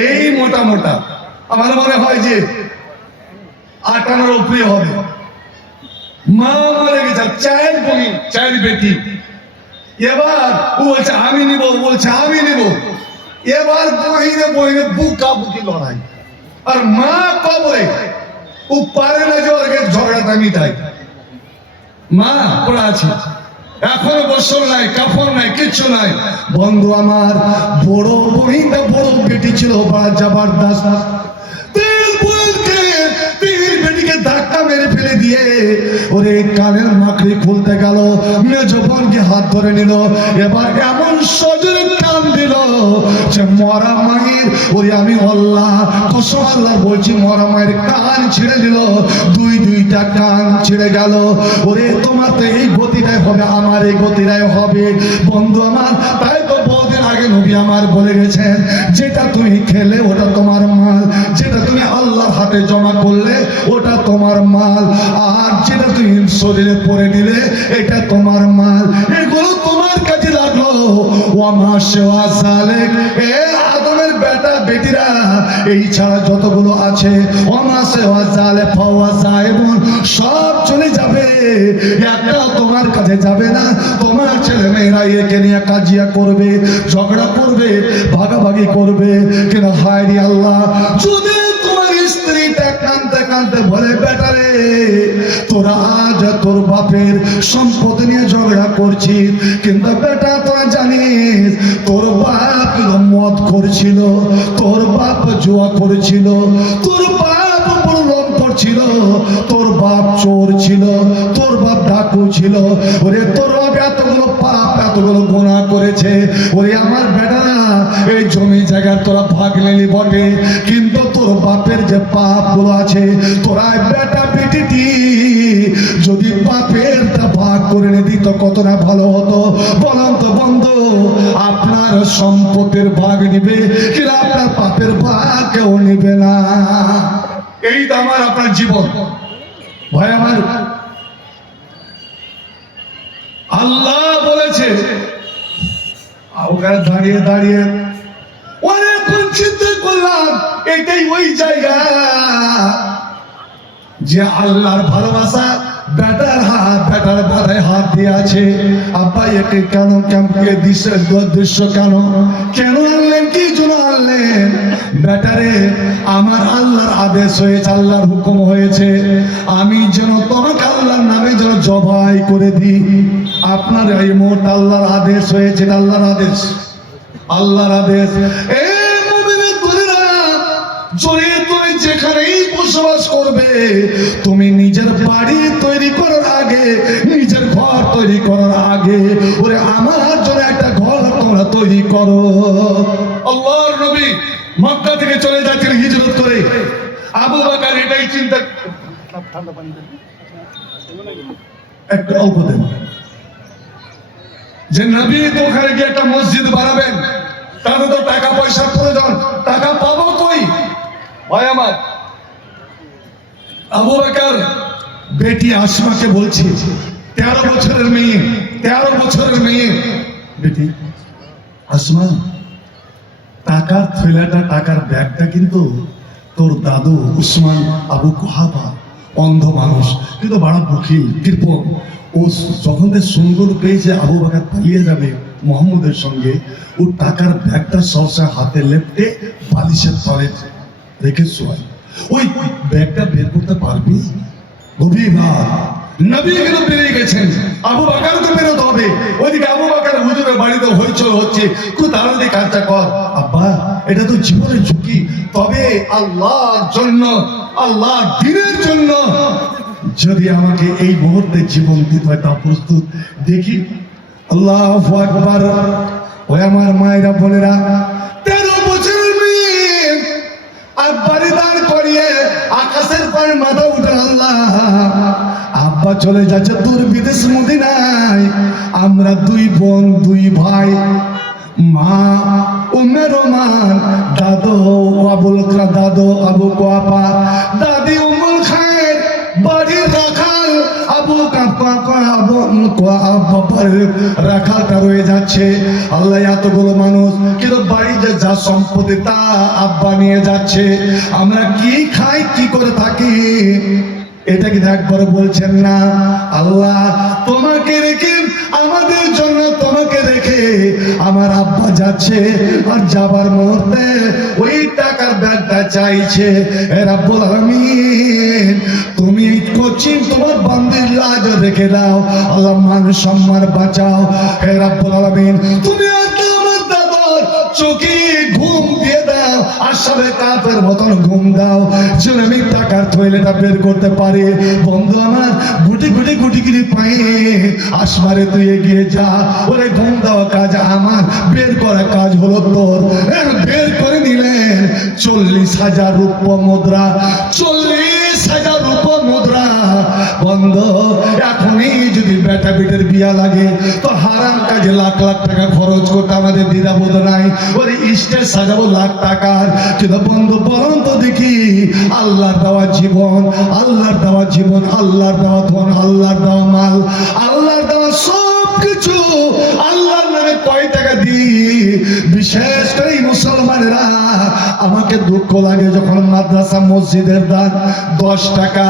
এই মোটা মোটা, আমার মনে হয় যে 58 উপরে হবে। মা মরে গেছে, চার বেটি। এবার ও বলছে আমি নিব, বলছে আমি নিব। এবার বহিনে বহিনে বুকাবুকি লড়াই, আর মা কবরে, ও পারে না যে ওর ঝগড়াটা মিটাই। মা পড়া আছে, এখনো গোসল নাই, কাফন নাই, কিচ্ছু নাই। বন্ধু আমার, বড় বহিনটা বড় বেটি ছিল, বড় জবরদস্ত। বেটিকে ধাক্কা মেরে ফেলে দিয়ে ওরে কানের মাকড়ি খুলতে গেল, মেজ বোনকে হাত ধরে নিল। এবার এমন সজোরে কান দিল যে মরা মায়ের ওরে আমি আল্লাহ কসম আল্লাহ বলছি মরা মায়ের কান ছিঁড়ে দিল, দুইটা কান ছিঁড়ে গেল। ওরে তোমার তো এই গতিটাই হবে, আমার এই গতিটাই হবে বন্ধু আমার। তাই তো বহুদিন আগে নবী আমার বলে গেছেন, যেটা তুমি খেলে ওটা তোমার মাল, যেটা তুমি আল্লাহর হাতে জমা করলে ওটা তোমার মাল, আর যেটা তুমি শরীরে পরে নিলে এটা তোমার মাল। এগুলো তোমার কাজে লাগলো। ওয়ামা সেওয়া সালেক, এ আদমের বেটা বেটিরা, এই ছাড়া যতগুলো আছে ওয়ামা সেওয়া সালে ফাওয়া সাহেবুন, সব চলে যাবে, একটাও তোমার কাছে যাবে না। তোমার ছেলে মেয়েরা একে নিয়ে কাজিয়া করবে, ঝগড়া করবে, ভাগাভাগি করবে। কিন্তু হায় রে আল্লাহ, যদি তোমার স্ত্রীটা কাঁদতে কাঁদতে বলে বেটারে তোরা আজ তোর বাপের সম্পদ নিয়ে ঝগড়া করছিস, কিন্তু বেটা তোরা জানিস তোর বাপ মদ করছিল, তোর বাপ জুয়া করেছিল, তোর বাপ প্রলোভন করছিল, তোর বাপ চোর ছিল, তোর বাপ ডাকু ছিল, ওরে তোর বাপ এতগুলো পাপ এতগুলো গুনাহ করেছে। ওরে আমার বেটারা, এই জমি জায়গার তোরা ভাগ নিলি বটে, কিন্তু তোর বাপের যে পাপ গুলো আছে তোরা বেটা বেটিটি যদি পাপেরটা ভাগ করে দিত কত না ভালো হতো। বলুন তো বন্ধু, আপনার সম্পদের ভাগ নিবে কিন্তু আপনার পাপের ভাগ কেউ নিবে না। এই তো আমার আপনার জীবন। ভাই আমার, আল্লাহ বলেছে ওখানে দাঁড়িয়ে দাঁড়িয়ে অনেকক্ষণ চিন্তা করলাম, এটাই ওই জায়গা যে আল্লাহর ভালোবাসা বেটার হাত, বেটার মাথায় হাত দিয়ে আছে। আব্বা একে কেন ক্যাম্পকে দৃশ্য কেন কেন আনলেন, কি জন্য আনলেন? বেটারে আমার আল্লাহর আদেশ হয়েছে, আল্লাহর হুকুম হয়েছে, আমি যেন তোমাকে আল্লাহর নামে যেন জবাই করে দিই। আপনার এই মুহূর্তে আল্লাহর আদেশ হয়েছে, আল্লাহর আদেশ, আল্লাহর আদেশ। এই মুমিনের দলেরা, যদি তুমি যেখানেই বসবাস করবে, তুমি নিজের বাড়ি তৈরি করার আগে, নিজের ঘর তৈরি করার আগে ওরে আমার জন্য একটা ঘর তোমরা তৈরি করো। আল্লাহর নবী মক্কা থেকে চলে যাচ্ছেন হিজরত করে, আবু বকর এটাই চিন্তা, একটা অল্প দেন যে নবী তো ওখানে গিয়ে একটা মসজিদ বানাবেন, তাহলে তো টাকা পয়সার প্রয়োজন, টাকা পাবো কই? ভাই আমার, আবু বকর বেটি আসমাকে বলছে, 13 বছরের মেয়ে, 13 বছরের মেয়ে, বেটি আসমা, টাকার থৈলাটা, টাকার ব্যাগটা কিন্তু তোর দাদু উসমান আবু কুহাফা, অন্ধ মানুষ কিন্তু বড় বখিল কৃপণ, ও যখন সুন্দর পেয়েছে আবু বকর পালিয়ে যাবে মোহাম্মদের সঙ্গে, ও টাকার ব্যাগটা সবসময় হাতে লেপটে বালিশের তলে রেখে শোয়। ওই ব্যাগটা বের করতে পারবি? গভীর রাত, নবী কিন্তু বেরিয়ে গেছেন, আবু বকরকে বেরোতে হবে। ওইদিকে আবু বকর হুজুরের বাড়িতে হইচই হচ্ছে, খুব তাড়াতাড়ি কাজটা কর। আব্বা এটা তো জীবনের ঝুঁকি, তবে আল্লাহর জন্য, আল্লাহ দ্বীনের জন্য যদি আমাকে এই মুহূর্তে জীবন দিতে হয় তা প্রস্তুত। দেখি আল্লাহু আকবার। ওই আমার মায়েরা বোনেরা, 13 বছরের মেয়ে আব্বারে দাঁড় করিয়ে আকাশের পারে মাথা উঠে আল্লাহ, আব্বা চলে যাচ্ছে দূর বিদেশ মদিনায়, আমরা 2 বোন 2 ভাই, মা উম্মে রোমান, দাদু আবু কুয়াফা, দাদি উম্মুল খায়ের, বাড়ির রাখাল আবু রাখালটা রয়ে যাচ্ছে। আল্লাহ এতগুলো মানুষ, কিন্তু বাড়িতে যা সম্পত্তি তা আব্বা নিয়ে যাচ্ছে। আমরা কি খাই, কি করে থাকি, এটা কিন্তু একবার বলছেন না। আল্লাহ তোমাকে রেখে, আমাদের জন্য তোমাকে রেখে আমার আব্বা যাচ্ছে, আর যাবার মুহূর্তে ওই টাকার ব্যাগটা চাইছে। হে রাব্বুল আলামিন, তুমি কোচিং তোমার বান্দির লাজ রেখে দাও, আল্লাহ মান সম্মান বাঁচাও। হে রাব্বুল আলামিন, তুমি আমার দাদার চোখে ঘুম দিয়ে দাও, আর সবে কাপের মতন ঘুম দাও, যেন আমি টাকার থইলেটা বের করতে পারি। বন্ধু আমার গুটি গুটি গুটি গুটি পায়ে আসমারে তুই এগিয়ে যা। ওরে ঘুম দেওয়া কাজ আমার, বের করা কাজ হলো তোর। বের করে নিলেন 40,000 রূপ মুদ্রা, 40,000 রূপ মুদ্রা। বন্ধ, এখনই যদি বেটা বেটের বিয়া লাগে তো হারাম কাজে লাখ লাখ টাকা খরচ করতে আমাদের দ্বিধাবোধ নাই। ওরে স্টেজ সাজাবো লাখ টাকার, কিন্তু বন্ধু বলুন তো দেখি, আল্লাহর দেওয়া জীবন, আল্লাহর দেওয়া জীবন, আল্লাহর দেওয়া ধন, আল্লাহর দেওয়া মাল, আল্লাহর দেওয়া সব কিছু আল্লাহর নামে কয় টাকা দিই। বিশেষ করে মুসলমানেরা, আমাকে দুঃখ লাগে যখন মাদ্রাসা মসজিদের দান 10 টাকা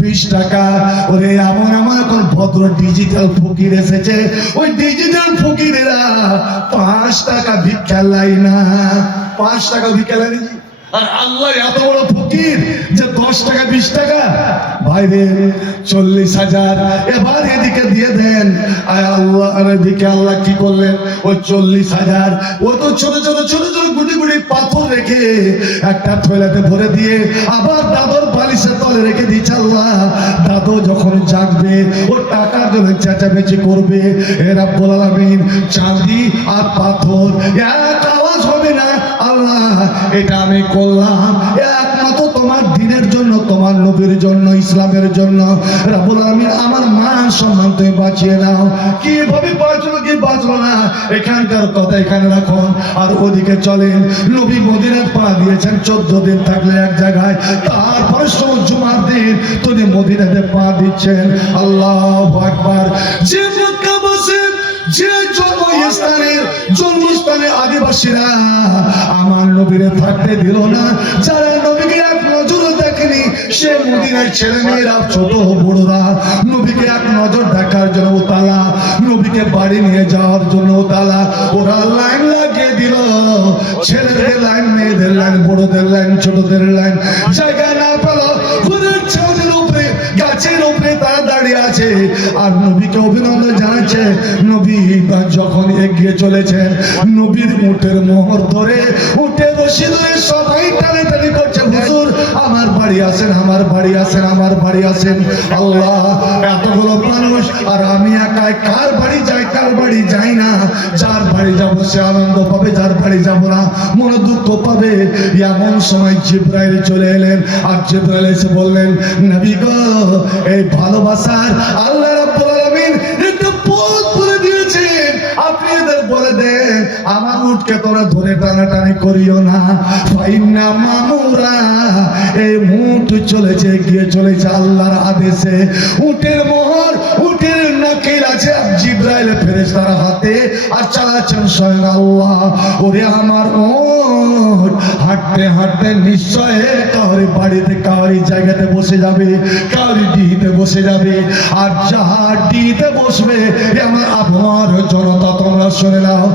20 টাকা। ওরে এমন আমার এখন ভদ্র ডিজিটাল ফকির এসেছে, ওই ডিজিটাল ফকিরেরা 5 টাকা ভিক্ষা লাই না, 5 টাকা ভিক্ষা লাই। আর আল্লাহ এত বড় ফকির যে 10 টাকা 20 টাকা। ভাইরে 40,000 এবার এদিকে দিয়ে দেন। আল্লাহ এদিকে আল্লাহ কি করলেন, ওই 40,000 ও তো ছোট ছোট ছোট ছোট গুটি গুটি পাথর রেখে একটা থৈলাতে ভরে দিয়ে আবার দাদর বালিশের তলে রেখে দিচ্ছে। আল্লাহ দাদু যখন জাগবে ও টাকার জন্য চেঁচামেচি করবে। এ রাব্বুল আলামিন, চাঁদি আর পাথর এক আওয়াজ হবে না। আল্লাহ এটা আমি করলাম একমাত্র তোমার দিনের জন্য, তোমার নবীর জন্য, ইসলামের জন্য। রাব্বুল আলামিন আমার মান সম্মান তুমি বাঁচিয়ে নাও। কিভাবে বাঁচলো কি বাঁচলো না এখানকার কথা এখানে রাখুন। আর ওদিকে চলেন, নবী মদিনায় পা দিয়েছেন 14 দিন থাকলে এক জায়গায়, তারপরে জুমার দিন তিনি মদিনাতে পা দিচ্ছেন। আল্লাহু আকবার। যে মক্কা বসে যে জন্মস্থানের আদিবাসীরা আমার নবীরে থাকতে দিল না, যারা নবীকে এক নজর দেখেনি, সে মদিনার ছেলে মেয়েরা ছোট বড়রা নবীকে এক নজর দেখার জন্য তালা, নবীকে বাড়ি নিয়ে যাওয়ার জন্য তালা, ওরা লাইন লাগিয়ে দিল। ছেলেদের লাইন, মেয়েদের লাইন, বড়দের লাইন, ছোটদের লাইন। জায়গা না পেল ফুলের ছাদের উপরে, গাছের উপরে তারা দাঁড়িয়ে আছে আর নবীকে অভিনন্দন জানাচ্ছে। নবী যখন এগিয়ে চলেছেন, নবীর উটের মোহর ধরে, উটের রশি ধরে সবাই টানাটানি করছে, হুজুর আমার বাড়ি আসেন, আমার বাড়ি আসেন, আমার বাড়ি আসেন। আল্লাহ, এতগুলো মানুষ আর আমি একাই কার বাড়ি যাই, কার বাড়ি যাই না। যার বাড়ি যাবো সে আনন্দ পাবে, যার বাড়ি যাবো না মনে দুঃখ পাবে। এমন সময় জিবরাইল চলে এলেন আর জিবরাইল এসে বললেন, নবী গো, এই ভালোবাসার আল্লাহ রাব্বুল আলামিন একটা পথ বলে দিয়েছেন, আপনি এদের বলে দেন আমার উটকে তোরা ধরে টানাটানি করিও না। ফাইন্না মামুরা, এই উট চলেছে, গিয়ে চলেছে আল্লাহর আদেশে। উটের মোহর, উটের নাকিল আছে জিবরাইল ফেরেশতার হাতে আর চালাচ্ছেন স্বয়ং আল্লাহ। ওরে আমার উট হাঁটতে হাঁটতে নিশ্চয় কাউরি বাড়িতে, কাউরি জায়গাতে বসে যাবে, কাউরি ডিতে বসে যাবে। আর যার ডিতে বসবে, আমার আবহাওয়ার জনতা তোমরা শুনে নাও,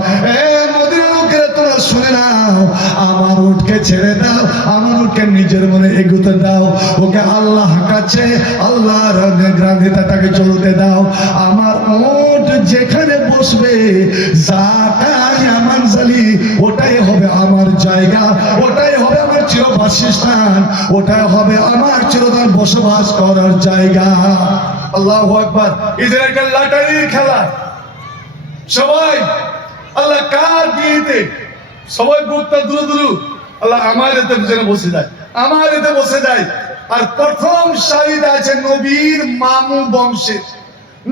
মদিনার লোকেরা তোমরা শুনে নাও, আমার উটকে ছেড়ে দাও, আমার উটকে নিজের মনে এগুতে দাও। ওকে আল্লাহ হাঁকাচ্ছে, আল্লাহর নিগরানিতে চলতে দাও। আমার উট যেখানে বসবে, ওটাই হবে আমার জায়গা, ওটাই হবে আমার চির বাসস্থান, ওটাই হবে আমার চিরদিন বসবাস করার জায়গা। আল্লাহু আকবার। এদের একটা লটারির খেলা, সবাই আল্লাহ কার বিয়েতে, সবাই বুকটা দুরু দুরু, আল্লাহ আমার এতে যেন বসে যায়, আমার এতে বসে যায়। আর প্রথম সারিতে আছে নবীর মামু বংশের,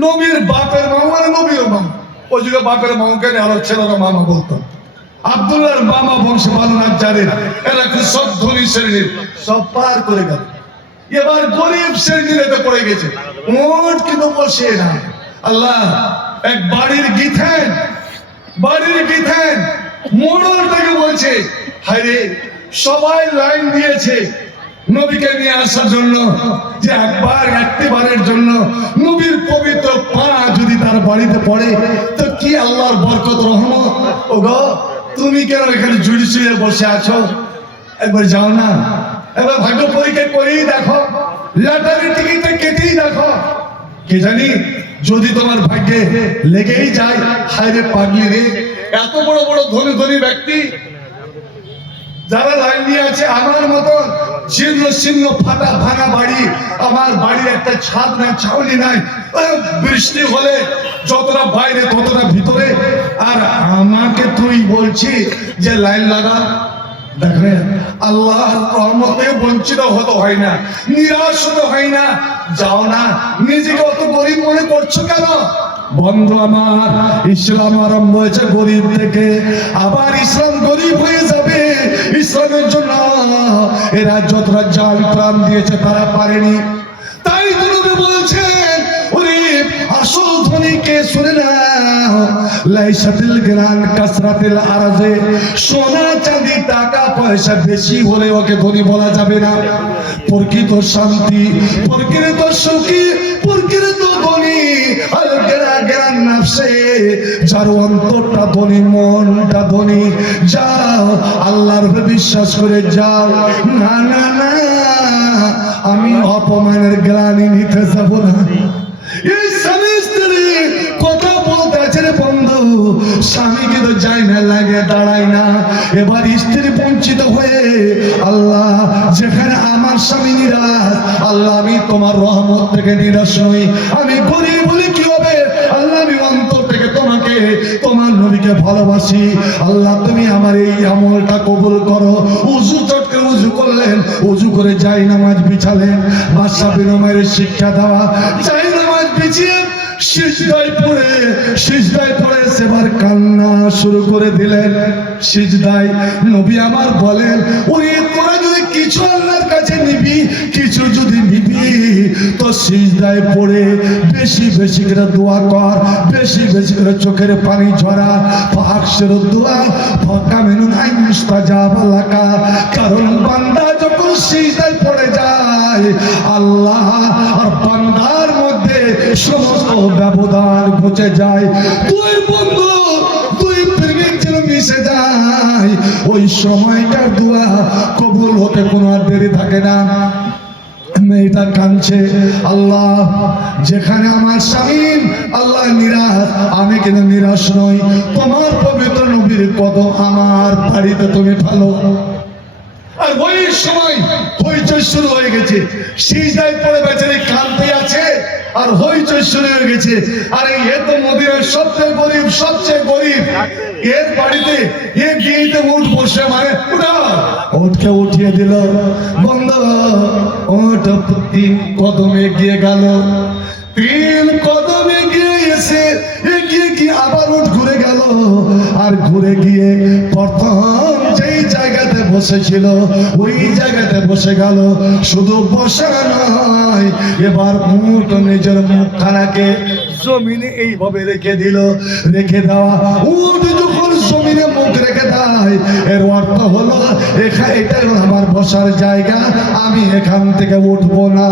নবীর বাপের মামু, মানে নবীর মামু। ওই যুগে বাপের মামুকে আরো ছেলেরা মামা বলতো। আব্দুল্লাহর মামা বংশে বালুনাথ জানেন, এরা খুব সব ধনী শ্রেণীর, সব পার করে গেল। এবার গরিব শ্রেণীর এতে পড়ে গেছে, মোট কিন্তু বসে না। আল্লাহ এক বাড়ির গিথেন, বাড়ির গিথেন মোড়লটাকে বলছে, হায়রে সবাই লাইন দিয়েছে নবীকে নিয়ে আসার জন্য, যে একবার একটিবারের জন্য নবীর পবিত্র পা যদি তার বাড়িতে পড়ে তো কি আল্লাহর বরকত রহমত। ওগো, তুমি কেন এখানে জুড়ি শুয়ে বসে আছো? একবার যাও না, এবার ভাগ্য পরীক্ষা করেই দেখো, লটারির টিকিটটা কেটেই দেখো। কে জানি যদি তোমার ভাগ্যে লেগেই যায়। হায়রে পাগলি রে, এত বড় বড় ধনী ধনী ব্যক্তি যারা লাইন নিয়ে আছে আমার মতন ছিন্ন ছিন্ন ফাটা ভাঙা বাড়ি, আমার বাড়ির একটা ছাদ নাই, ছাউনি নাই, বৃষ্টি হলে যতটা বাইরে ততটা ভিতরে, আর আমাকে তুই বলছি যে লাইন লাগা। দেখেন আল্লাহ রহমতে বঞ্চিত হতে হয় না, নিরাশ হতে হয় না। যাও না, নিজেকে অত গরিব মনে করছো কেন? বন্ধু আমার, ইসলাম আরম্ভ হয়েছে গরিব থেকে, আবার ইসলাম গরিব হয়ে যাবে। ইসলামের জন্য এরা যতটা জাল প্রাণ দিয়েছে তারা পারেনি। তাই নবী বলছেন, ওরে আসল ধনীকে শুনে নাও, লাইসাতিল গিনান কাসরাতিল আরজে, সোনা চাঁদি টাকা পয়সা বেশি হলে ওকে ধনী বলা যাবে না। প্রকৃত শান্তি, প্রকৃত সুখী, প্রকৃত ধনী আল গিনান নাফসে, যার অন্তরটা ধনী, মনটা ধনী। যাও আল্লাহর উপর বিশ্বাস করে যাও। না না না, আমি অপমানের গ্লানি নিতে যাব না। এই স্বামী স্ত্রী কথা বলতে আছে রে বন্ধু, স্বামীকে তো যায় না, লাগে দাঁড়ায় না। এবার স্ত্রী বঞ্চিত হয়ে, আল্লাহ যেখানে আমার স্বামী নিরাশ, আল্লাহ আমি তোমার রহমত থেকে নিরাশ নই। আমি গরিব বলে কি হবে, আল্লাহ আমি অন্তর থেকে তোমাকে, তোমার নবীকে ভালোবাসি। আল্লাহ তুমি আমার এই আমলটা কবুল করো। উজু চটকে উজু করলেন, উজু করে যাই নামাজ বিছালেন। বাদশা বিন উমাইরের শিক্ষা দেওয়া, যাই নামাজ বিছিয়ে সিজদায় পড়ে সেবার কান্না শুরু করে দিলেন। সিজদায় নবী আমার বলেন, ওরে তোরা যদি কিছু আল্লাহর কাছে নিবি, কিছু যদি নিবি তো সিজদায় পড়ে বেশি বেশি করে দোয়া কর, বেশি বেশি করে চোখের পানি ঝরা। ফাকসের দোয়া ফাকা মিনুন আই মুস্তাজাব লাকা, কারণ বান্দা যখন সিজদায় পড়ে যায়, আল্লাহ আর বান্দার মধ্যে সমস্ত ব্যবধান ঘুচে যায়। তুই বন্ধু, তুই প্রেমিক যেন মিশে যায়, ওই সময়কার দোয়া কবুল হতে কোনো আর দেরি থাকে না। মেয়েটা কাঁদছে, আল্লাহ যেখানে আমার স্বামী আল্লাহ নিরাশ, আমি কিন্তু নিরাশ নই। তোমার পবিত্র নবীর কদম আমার বাড়িতে তুমি ভালো। আর ওই সময় হইচই শুরু হয়ে গেছে, সিজদায় পড়ে বেচারি কাঁদতে আছে, আর হইচই শুরু হয়ে গেছে। আরে এ তো মদিনার সবচেয়ে গরিব, সবচেয়ে গরিব, এর বাড়িতে এ গিয়েতে উঠ বসে, মানে উঠকে উঠিয়ে দিল। বন্ধ, ওঠ 3 কদম এগিয়ে গেল, 3 কদম এগিয়ে এসে এগিয়ে গিয়ে আবার উঠ ঘুরে গেল, আর ঘুরে গিয়ে প্রথম যেই জায়গাতে বসেছিল ওই জায়গাতে বসে গেল। শুধু বসা নয়, এবার উট নিজের মুখখানাকে জমিনে এইভাবে রেখে দিল। রেখে দেওয়া উট যখন জমিনে মুখ রেখে দেয়, এর অর্থ হলো এটা আমার বসার জায়গা, আমি এখান থেকে উঠবো না।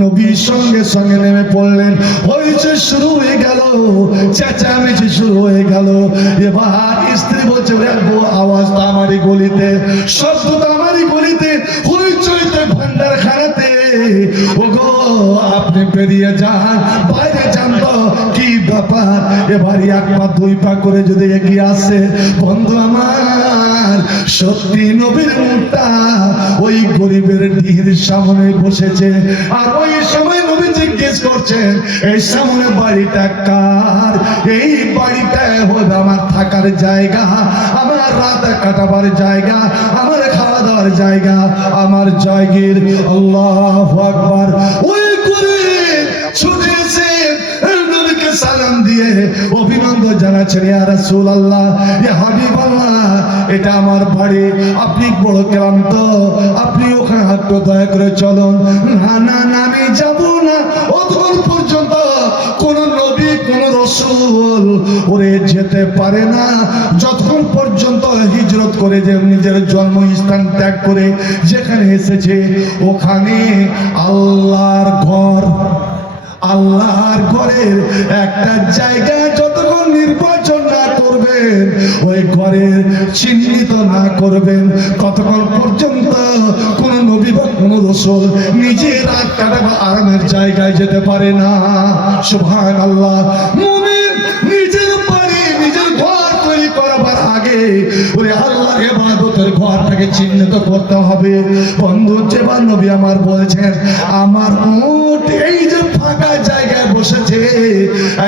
নবীর সঙ্গে সঙ্গে নেমে পড়লেন। হইচই শুরু হয়ে গেল, চেঁচামেচি শুরু হয়ে গেল। এবার স্ত্রী বলছে, আওয়াজটা আমারই গলিতে, শব্দটা আমারই গলিতে, হইচইতে ভান্ডার খানাতে। ওগো আপনি বেরিয়ে যান, বাইরে যান তো, কি ব্যাপার? এবার 1 পা 2 পা করে যদি এগিয়ে আসে, বন্ধু আমার সত্যি নবীর মুখটা ওই গরিবের ডিহির সামনে বসেছে। আর ওই সময় নবী জিজ্ঞেস করছেন, এই সামনে বাড়িটা কার? এই বাড়িটা হলো আমার থাকার জায়গা, আমার রাত কাটাবার জায়গা, আমার খাওয়া দাওয়ার জায়গা, আমার জায়গির। আল্লাহু আকবার। ওই করে ছুটে এসে নবীকে সালাম দিয়ে অভিনন্দন জানাচ্ছেন, ইয়া রাসূলুল্লাহ, ইয়া হাবিবাল্লাহ, এটা আমার বাড়ি, আপনি বড় ক্লান্ত, আপনি ওখানে হাঁটতে, দয়া করে চলুন। না না না, আমি যাব না, অতক্ষণ পর্যন্ত কোন নবী কোন রাসূল ওরে যেতে পারে না, যতক্ষণ পর্যন্ত হিজরত করে যে নিজের জন্মস্থান ত্যাগ করে যেখানে এসেছে ওখানে আল্লাহর ঘর, আল্লাহর ঘরের একটা জায়গা যতক্ষণ নির্বাচন না করবেন, ওই ঘরের চিহ্নিত না করবেন, ততক্ষণ পর্যন্ত কোন নবী বা কোন রাসূল নিজে রাত কাটাবা আরামের জায়গায় যেতে পারে না। সুবহানাল্লাহ। মুমিন নিজের বাড়ি, নিজের ঘর তৈরি করবার আগে ওই আল্লাহর ইবাদতের ঘরটাকে চিহ্নিত করতে হবে। বন্ধু যেবার নবী আমার বলেছেন, আমার উট এই যে ফাঁকা জায়গায় বসেছে,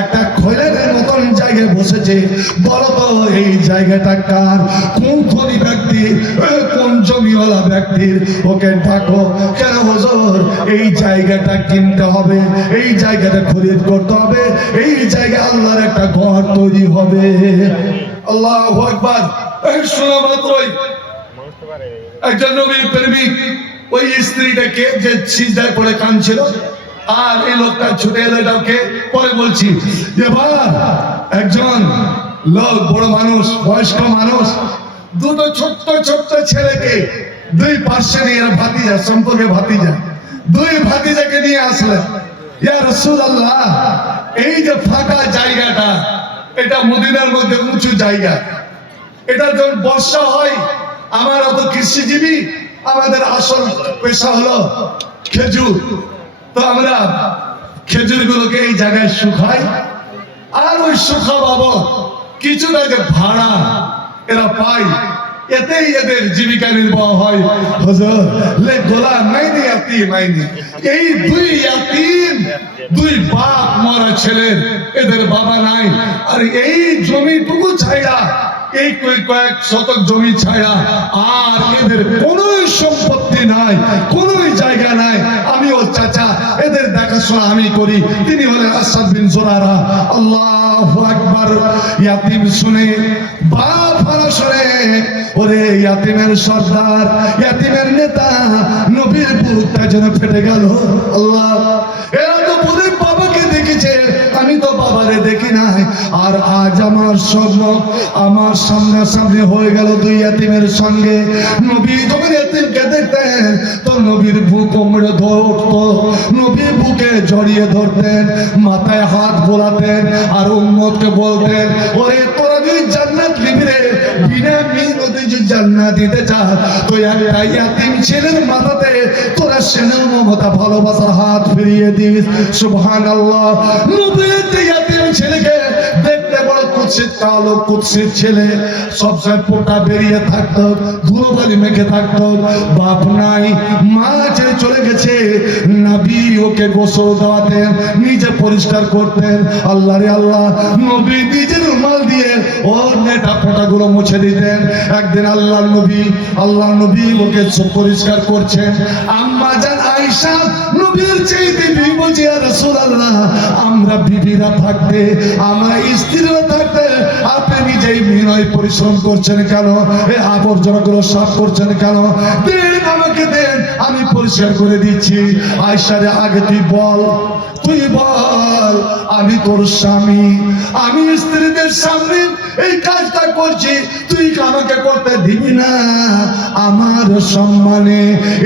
একটা খৈলের মতন জায়গায় বসেছে, বলো তো এই জায়গাটা কার? কোন ধনী ব্যক্তির, কোন জমিওয়ালা ব্যক্তির? ওকে ডাকো। কেন হুজুর? এই জায়গাটা কিনতে হবে, এই জায়গাটা খরিদ করতে হবে, এই জায়গায় আল্লাহর একটা ঘর তৈরি হবে। আল্লাহু আকবার। এই শোনা মাত্রই একজন নবীর প্রেমিক ওই স্ত্রীটাকে যে সিজদায় পড়ে কাঁদছিল, আর এই লোকটা ছুটে এলো, এটাকে পরে বলছি। এবার একজন লোক, বড় মানুষ, বয়স্ক মানুষ, দুটো ছোট্ট ছোট্ট ছেলেকে, দুই পাশে নিয়ে, এরা ভাতিজা, সম্পর্কে ভাতিজা, দুই ভাতিজাকে নিয়ে আসলেন। ইয়া রাসূলুল্লাহ, এই যে ফাঁকা জায়গাটা, এটা মদিনার মধ্যে উঁচু জায়গা, এটা যখন বর্ষা হয়, আমার অত কৃষিজীবী, আমাদের আসল পেশা হলো খেজুর, তো আমরা খেজুর গুলোকে এই জায়গায় শুকাই, আর ওই শুকা বাবদ কিছুটা যে ভাড়া এরা পায়, এতেই এদের জীবিকা নির্বাহ হয়। হুজুর, লে গোলা মাইনে ইয়াতিম মাইনে, এই দুই ইয়াতিম, দুই বাপ মরা ছেলের, এদের বাবা নাই, আর এই জমিটুকু ছাইড়া, এই কয়েক শতক জমি ছাড়া আর এদের কোন সম্পত্তি নাই, কোন জায়গা নাই। আমি ওর চাচা, এদের দেখাশোনা আমি করি। তিনি হলেন আসাদ বিন জুরারা। আল্লাহু আকবার। ইয়াতিম শুনে, বাপ হারা শুনে, ওরে ইয়াতিমের সর্দার, ইয়াতিমের নেতা, নবীর বুকটা যেন ফেটে গেল। আল্লাহ, এরা তো বুড়ির বাবাকে দেখেছে, আমি তো বাবারে দেখি নাই, আর আজ আমার স্বপ্ন আমার সামনাসামনি হয়ে গেল দুই ইয়াতিমের সঙ্গে। নবী যখন ইয়াতিমকে দেখতেন, তো নবীর বুক কোমরে ধরতো, নবী বুকে জড়িয়ে ধরতেন, মাথায় হাত বোলাতেন, আর উম্মতকে বলতেন, ওরে তোরা যদি জান্নাত নিবি রে, বিনা মিহনতে যে জান্নাত দিতে চাস, তো একটা ইয়াতিম ছেলের মাথাতে তোরা স্নেহ মমতা ভালোবাসার হাত ফিরিয়ে দিস। সুবহানাল্লাহ। নবীর ইয়াতিম ছেলেকে দেখতে বড় কুৎসিত, কালো কুৎসিত ছেলে, সবসময় পোটা বেরিয়ে থাকতো, ধুলোবালি মেখে থাকতো, বাপ নাই, মা ছেড়ে চলে গেছে। নবী ওকে গোসল দেওয়াতেন, নিজে পরিষ্কার করতেন। আল্লাহ রে আল্লাহ, নবী নিজের রুমাল দিয়ে ওর নেটা ফোটা গুলো মুছে দিতেন। একদিন আল্লাহ নবী ওকে পরিষ্কার করছেন। আম্মা জান আয়েশা নবীর চাইতে বলছে, ইয়া রাসূলুল্লাহ, আমরা বিবিরা থাকতে, আমরা স্ত্রীরা থাকতে আপনি নিজেই বিনয় পরিশ্রম করছেন কেন? এই আবর্জনাগুলো সাফ করছেন কেন? দেন, আমাকে দেন, আমি পরিষ্কার করে দিচ্ছি। আয়েশারে আগে তুই বল, আমি তোর স্বামী, আমি স্ত্রীদের সামনে এই কাজটা করছি, তুই আমাকে করতে দিবি না? আমার সম্মানে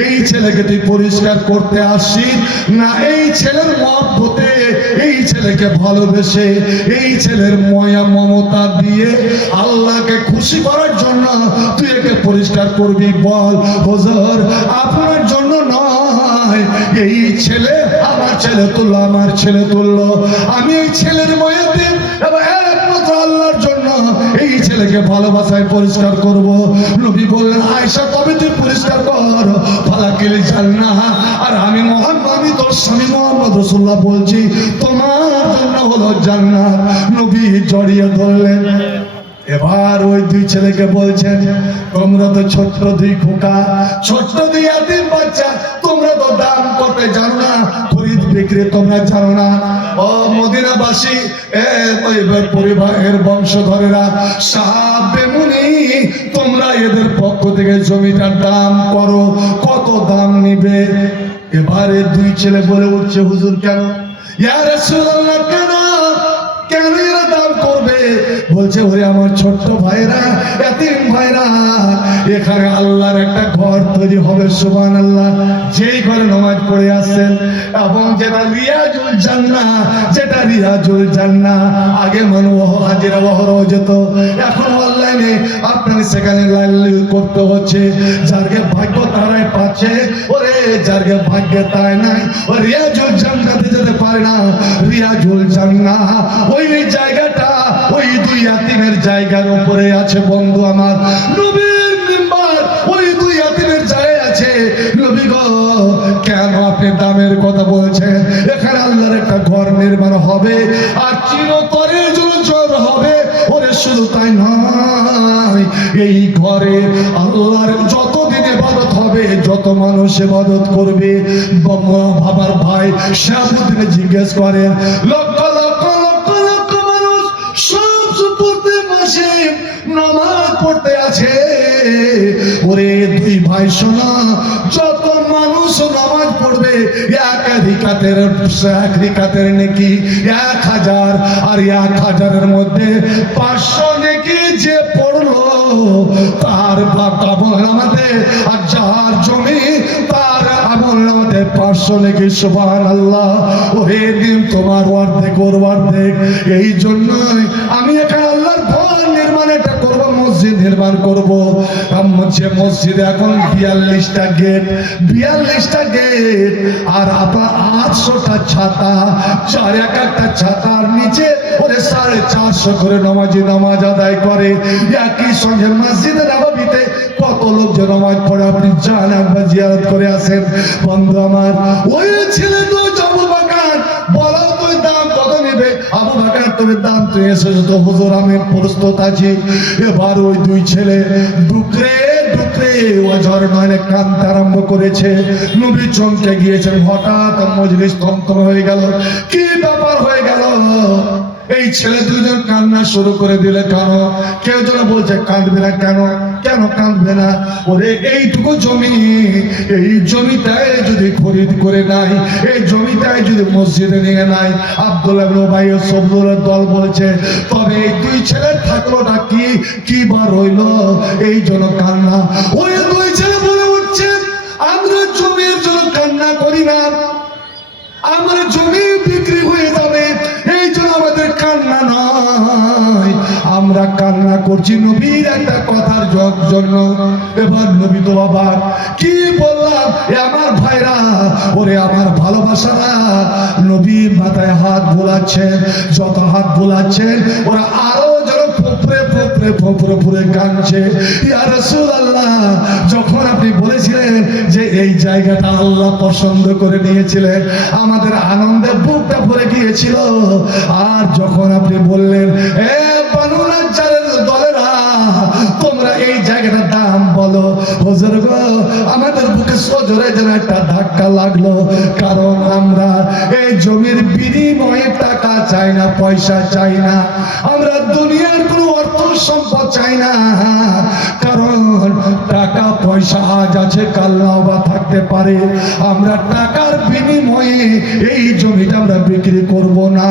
এই ছেলেকে তুই পরিষ্কার করতে আসিস না, এই ছেলের মহব্বতে, এই ছেলেকে ভালোবেসে, এই ছেলের মায়া মমতা দিয়ে আল্লাহকে খুশি করার জন্য তুই একে পরিষ্কার করবি? বল। হুজুর, আপনার জন্য নয়, এই ছেলে আমার ছেলে তুল্য, আমার ছেলে তুল্য, আমি এই ছেলের মায়াতে এবং একমাত্র আল্লাহর জন্য এই ছেলেকে ভালোবাসায় পরিষ্কার করব। নবী বললেন, আয়েশা তবে তুই পরিষ্কার কর, ফালাকিল জান্নাহ। আর আমি আমি তোর স্বামী মুহাম্মদ রাসূলুল্লাহ বলছি, তোমার জন্য হলো জান্নাত। নবী জড়িয়ে ধরলেন। এবার ওই দুই ছেলেকে বলছেন, তোমরা তো ছোট্ট দুই খোকা, ছোট্ট দুই ইয়াতিম বাচ্চা, তোমরা তো দান করতে জানো না, খরিদ বিক্রি তোমরা জানো না। ও মদিনাবাসী, পরিবারের বংশধরেরা, সাহাবে মুনি, তোমরা এদের পক্ষ থেকে জমিটার দাম করো, কত দাম নিবে? এবারে দুই ছেলে বলে উঠছে, হুজুর কেন? ইয়া রাসূলুল্লাহ, কেন কেন এরা দাম করবে? বলছে, ওরে আমার ছোট্ট ভাইরা, এতিম ভাইরা, এখানে আল্লাহর একটা ঘর তৈরি হবে। সুবহানাল্লাহ। যেই ঘরে নামাজ পড়ে আসছেন, এবং যেটা রিয়াজুল জান্নাহ, যেটা রিয়াজুল জান্নাহ, আগে মানুষ হাজিরা ওহরও যেত, এখন অনলাইনে আপনার সেখানে লাইন করতে হচ্ছে। যারকে ভাগ্য তারাই পাচ্ছে, ওরে যারকে ভাগ্যে তাই নাই, ও রিয়াজুল জান্নাতে যেতে পারে না। রিয়াজুল জান্নাহ ওই জায়গাটা ওই দুই ইয়াতিমের জায়গার উপরে আছে বন্ধু আমার। নবীর মিম্বার ওই দুই ইয়াতিমের জায়গায় আছে। নবী গো, কেন আপনি দামের কথা বলছেন? এখানে আল্লাহর একটা ঘর নির্মাণ হবে আর চিরতরের জন্য জোর হবে। ওরে শুধু তাই নয়, এই ঘরে আল্লাহর যতদিন ইবাদত হবে, যত মানুষ ইবাদত করবে, বাবার ভাই শাহাবুদ্দিন জিজ্ঞেস করেন, লক্ষ লক্ষ লক্ষ লক্ষ মানুষ সব পড়তে মাসে নামাজ পড়তে আছে। ওরে দুই ভাই শোনা, যত মানুষ নামাজ পড়বে এক রিকাতের নেকি 1000, আর 1000-এর মধ্যে 500 নেকি যে পড়লো তার আমল নামাতে, আর যার জমি তার আমল নামাতে 500 নেকি। সুবহানাল্লাহ। ওরে দিন তোমার অর্ধেক ওর অর্ধেক। এই জন্যই আমি এখানে আল্লাহর ঘর নির্মাণটা করব, মসজিদ নির্মাণ করব। যে মসজিদে এখন 42টা গেট, 42টা গেট, আর আপনার 800টা ছাতা, চার এক একটা ছাতার নিচে ওরে 450 করে নামাজি নামাজ আদায় করে। একই সঙ্গে মসজিদে নববীতে কত লোক যে নামাজ পড়ে আপনি যান, একবার জিয়ারত করে আসেন বন্ধু আমার। ওই ছেলে তো আবু বকর, বলো তুই দাম কত নেবে? আবু বকর তুমি দাম তুই এসেছো তো হুজুর, আমি প্রস্তুত আছি। এবার ওই দুই ছেলে ডুকরে ডুকরে ওয়াজর নয় কাঁদতে আরম্ভ করেছে। নবী চমকে গিয়েছেন, হঠাৎ মজলিস থমথম হয়ে গেল। কি ব্যাপার হয়ে গেল? এই ছেলে দুজন কান্না শুরু করে দিলে কেন? কেউ যেন বলছে কাঁদবে না কেন? কেন কাঁদবে না? ওরে এইটুকু জমি, এই জমিটায় যদি খরিদ করে নাই, এই জমিটায় যদি মসজিদে নিয়ে নাই, আব্দুল্লাহ ইবনে উবাই ও সবদুলের দল বলেছে, তবে এই দুই ছেলের থাকলোটা কি বার হইল? এই জন্য কান্না। ওই দুই ছেলে বলে উঠছে, আমরা জমির জন্য কান্না করি না, আমরা জমি বিক্রি হয়ে যাবে এই জন্য আমাদের কান্না নয়, আমরা কান্না করছি নবীর একটা কথার জন্য। এবার নবী তো বাবা কি বললাম, আমার ভাইরা, ওরে আমার ভালোবাসারা, নবীর মাথায় হাত বোলাচ্ছেন, যত হাত বোলাচ্ছেন ওরা আরো যেন ফোপরে ফোপরে ফোপরে ফুরে কাঁদছে। ইয়া রাসূলুল্লাহ, যখন আপনি বলেছিলেন যে এই জায়গাটা আল্লাহ পছন্দ করে নিয়েছিলেন, আমাদের আনন্দে বুকটা ভরে গিয়েছিল। আর যখন আপনি বললেন এ বানু নাজ্জারের দলেরা, তোমরা এই জায়গাটার দাম বলো, হুজুর গো আমাদের বুকে সজোরে যেন একটা ধাক্কা লাগলো। কারণ আমরা এই জমির বিনিময়ে টাকা চাই না, পয়সা চাই না, আমরা দুনিয়ার কোনো অর্থ সম্পদ চাই না। কারণ টাকা পয়সা আজ আছে কাল নাও বা থাকতে পারে, আমরা টাকার বিনিময়ে এই জমিটা আমরা বিক্রি করব না।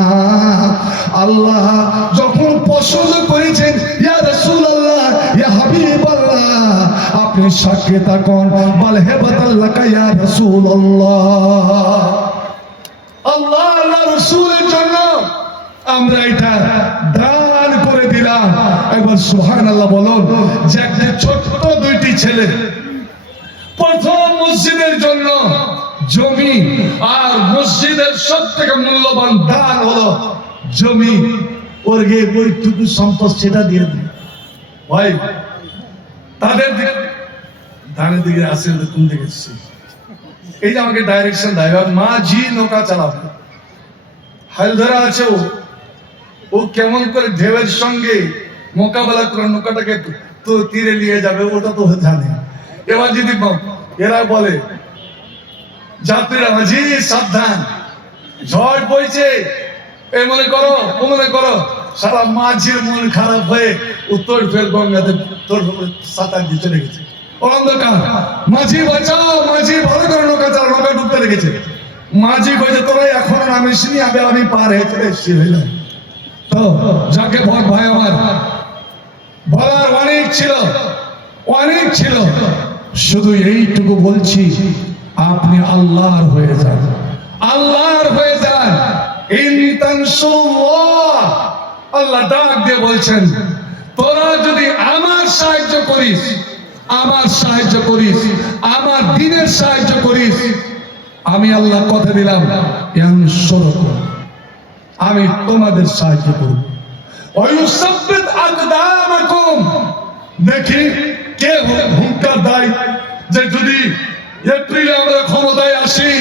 আল্লাহ যখন পছন্দ করেছেন, ইয়া রাসূলুল্লাহ, ইয়া হাবিবাল্লাহ, আপনি সাক্ষী থাকুন, বল হেবাতাল্লাকা ইয়া রাসূলুল্লাহ। আল্লাহ আল্লাহ রাসূলের জন্য আমরা এটা দান করে দিলাম। একবার সুবহানাল্লাহ বলুন। যে একটা ছোট্ট দুইটি ছেলে প্রথম মসজিদের জন্য জমি, আর মসজিদের সবথেকে মূল্যবান দান হলো জমি, ওর গিয়ে ওইটুকু সম্পদ সেটা দিয়ে দিল। ভাই তাদের ধানের দিকে আসেন, কোন দিকে এসেছে, এই যে আমাকে ডাইরেকশন দেয়, মা জি নৌকা চালাবে, হাল ধরা আছে ও কেমন করে ঢেউয়ের সঙ্গে মোকাবেলা করে নৌকাটাকে তো তীরে নিয়ে যাবে, ওটা তো জানে। এবার যদি এরা বলে যাত্রীরা, মাঝি সাবধান, ঝড় বইছে, এ মনে করো ও মনে করো, সারা মাঝির মন খারাপ হয়ে উত্তর ফের গঙ্গাতে তোর সাঁতার দিয়ে চলে গেছে। অন্ধকার, মাঝি বাঁচাও, মাঝি ভালো করে নৌকা চালা, নৌকা ডুবতে লেগেছে। মাঝি কইছে তোরা এখনো নামিসনি, আমি পার হয়ে চলে এসেছি হইলাম। তো যাকে ভয় ভাই আমার বলার অনেক ছিল, অনেক ছিল, শুধু এইটুকু বলছি, আপনি আল্লাহর হয়ে যান, আল্লাহর হয়ে যান। আল্লাহ ডাক দিয়ে বলছেন, তোরা যদি আমার সাহায্য করিস, আমার সাহায্য করিস, আমার দ্বীনের সাহায্য করিস, আমি আল্লাহ কথা দিলাম আমি তোমাদের সাহায্য করব। ওয়ায়ুসাব্বিত আকদামাকুম, দেখি কে হুঙ্কার দেয় যে যদি এপ্রিলে আমরা ক্ষমতায় আসি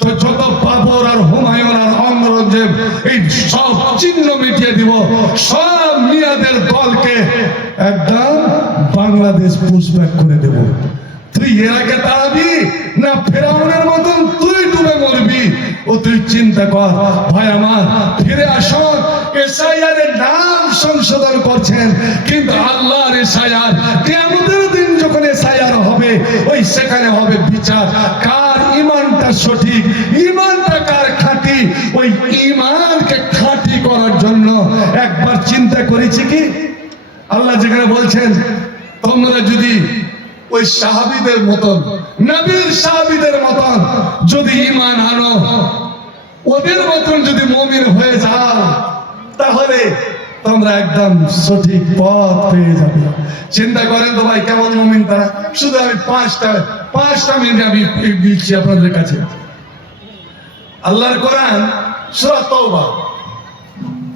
তো যত বাবর আর হুমায়ুন আর অঙ্গরজ্জেব এই সব চিহ্ন মিটিয়ে দিব, সব মিয়াদের দলকে একদম বাংলাদেশ পুশব্যাক করে দেব। তুই এর আগে দাঁড়াবি না ফেরাউনের মতন তুই ডুবে মরবি? ও তুই চিন্তা কর ভাই আমার। ফিরে আসুন, এসআইআর এর নাম সংশোধন করছেন, কিন্তু আল্লাহর এসআইআর কিয়ামতের দিন যখন এসআইআর হবে ওই সেখানে হবে বিচার কার ঈমানটা সঠিক, ঈমানটা কার খাঁটি। ওই ঈমানকে খাঁটি করার জন্য একবার চিন্তা করেছি কি আল্লাহ যেখানে বলছেন তোমরা যদি ওই সাহাবীদের মতন, নবীর সাহাবীদের মতন যদি ঈমান আনো, ওদের মতন যদি মুমিন হয়ে যাও, তাহলে তোমরা একদম সঠিক পথ পেয়ে যাবে। চিন্তা করেন তো ভাই কেমন মুমিন তারা। শুধু আমি পাঁচটা মিনিট আমি দিচ্ছি আপনাদের কাছে। আল্লাহর কোরআন সূরা তাওবা,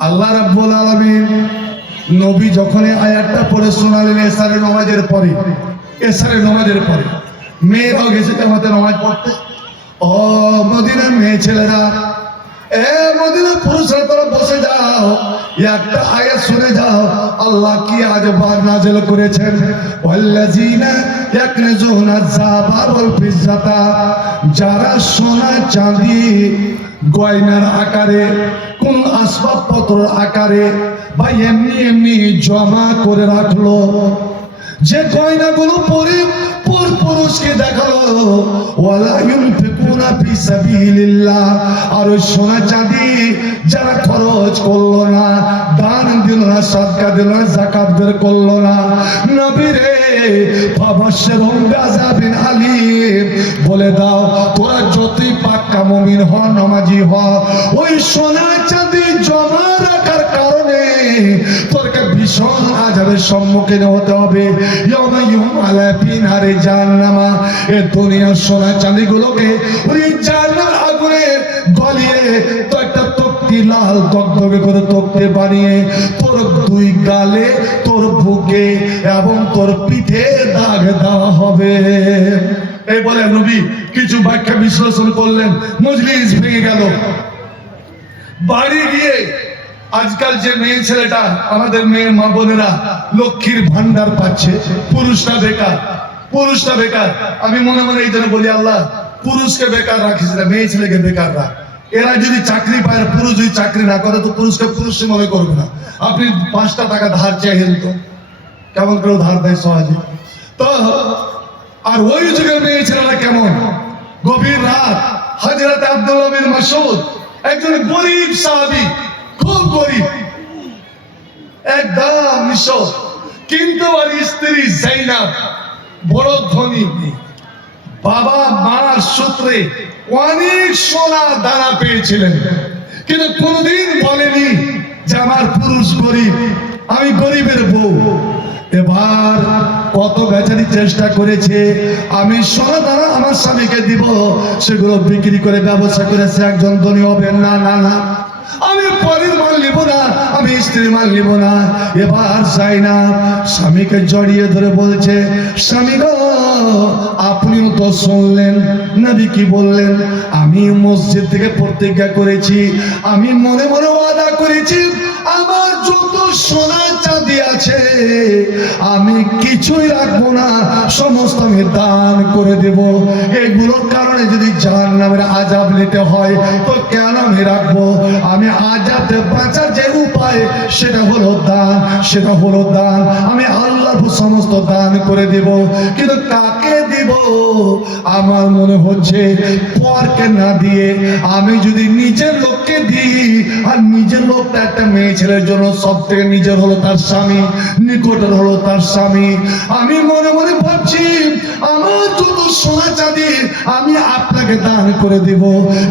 আল্লাহ রাব্বুল আলামিন নবী যখন আয়াতটা পড়ে শোনালেন এশারের নামাজের পরে, এশারের নামাজের পরে মেয়েরাও গেছে জামাতে নামাজ পড়তে। ও মদিনার মেয়ে ছেলেরা, এ মদিনার পুরুষরা তোরা বসে যাও, একটা আয়াত শুনে যাও আল্লাহ কি আজবার নাযিল করেছেন। ওয়াল্লাযিনা ইয়াকনিজুনা যাবা ওয়াল ফিজ্জাতা, যারা সোনা চাঁদি গয়নার আকারে কোন আসবাবপত্র আকারে বা এমনি এমনি জমা করে রাখলো, যে গয়নাগুলো পরে পুরুষকে দেখালো, ওয়ালা ইউনফিকুনা ফি সাবিলিল্লাহ, আর ওই সোনা চাঁদি যারা খরচ করলো না, দান দিল না, সাদকা দিল না, যাকাত বের করলো না, নবী রে ফাবাশশিরহুম বিআযাবিন আলীম, বলে দাও তোরা যতই পাক্কা মুমিন হ, নামাজি হ, ওই সোনা চাঁদি জমা রাখার কারণে তোরকে ভীষণ আযাবের সম্মুখীন হতে হবে। ইয়াউমা ইউমালা ফি নারি জাহান্নামা, এই দুনিয়ার সোনা চাঁদিগুলোকে ওই জাহান্নামের আগুনে গলিয়ে তো একটা তক্তি লাল দগদগে করে তক্তি বানিয়ে তোর দুই গালে, তোর বুকে এবং তোর পিঠে দাগ দেওয়া হবে। এই বলে নবী কিছু ব্যাখ্যা বিশ্লেষণ করলেন, মজলিস ভেঙে গেল। বাড়ি গিয়ে আজকাল যে মেয়ে ছেলেটা, আমাদের মেয়ের মা বোনেরা লক্ষ্মীর ভান্ডার পাচ্ছে, পুরুষটা বেকার, পুরুষটা বেকার। আমি মনে মনে এই জন্য বলি আল্লাহ পুরুষকে বেকার রাখিস না, মেয়ে ছেলেকে বেকার রাখ। এরা যদি চাকরি পায়, পুরুষ যদি চাকরি না করে তো পুরুষকে পুরুষ মনে করবে না। আপনি 5টা টাকা ধার চাইলেন তো কেমন করে ধার দেয় সহজে তো। আর ওই যুগের মেয়ে ছেলেরা কেমন, গভীর রাত হযরত আব্দুল্লাহ বিন মাসউদ একজন গরিব সাহাবী, খুব গরিব, একদম নিঃস্ব, কিন্তু আর স্ত্রী যায়নাব বড় ধনী, বাবা মার সূত্রে অনেক সোনা দানা পেয়েছিলেন, কিন্তু কোনদিন বলেনি যে আমার পুরুষ গরিব, আমি গরিবের বউ। এবার কত বেচারি চেষ্টা করেছে আমি সোনা দানা আমার স্বামীকে দিব, সেগুলো বিক্রি করে ব্যবসা করেছে একজন ধনী হবে। না না না, আমি পরের মাল নিব না, আমি স্ত্রীর মাল নিব না। এবার যায়নাব স্বামীকে জড়িয়ে ধরে বলছে, স্বামী গো আপনিও তো শুনলেন নবী কি বললেন, আমি মসজিদ থেকে প্রতিজ্ঞা করেছি, আমি মনে মনে ওয়াদা করেছি আমার যত সোনা চাঁদি আছে আমি কিছুই রাখবো না, সমস্ত আমি দান করে দেব। এগুলোর কারণে যদি জাহান্নামের আযাব নিতে হয় তো কেন আমি রাখবো? আমি আযাব থেকে বাঁচার যে উপায় সেটা হলো দান, সেটা হলো দান। আমি আল্লাহর সমস্ত দান করে দেব, কিন্তু কাকে দিব? আমার মনে হচ্ছে পরকে না দিয়ে আমি যদি নিজের লোককে দিই, আর নিজের লোকটা একটা মেয়ে ছেলের জন্য সব থেকে নিজের হলো তার স্বামী, নিকটের হলো তার স্বামী। আমি মনে মনে ভাবছি আমার যত সোনা চাঁদি আমি আপনাকে দান করে দেব,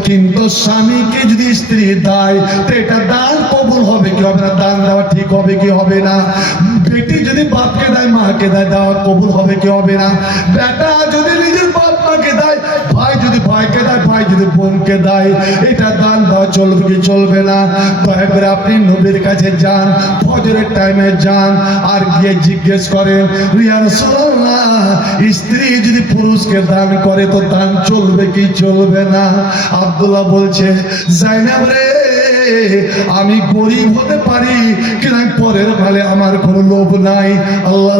কিন্তু স্বামীকে যদি স্ত্রী দেয় তো এটা দান কবুল হবে কি হবে না? দান দেওয়া ঠিক হবে কি হবে না? বেটি যদি বাপকে দেয়, মাকে দেয়, দেওয়া কবুল হবে কি হবে না? বেটা যদি নিজের বাপ মাকে দেয়, ভাই যদি ভাইকে দেয়, ভাই যদি বোনকে দেয়, এটা দান দেওয়া চলবে কি চলবে না? দয়া করে আপনি নবীর কাছে যান, ফজরের টাইমে যান, আর গিয়ে জিজ্ঞেস করেন, ইয়া রাসূলুল্লাহ, স্ত্রী যদি পুরুষকে দান করে তো দান চলবে কি চলবে না? আব্দুল্লাহ বলছে, জাইনাব রে, আমি গরিব হতে পারি কিন্তু পরের ভালে আমার কোনো লোভ নাই। আল্লাহ,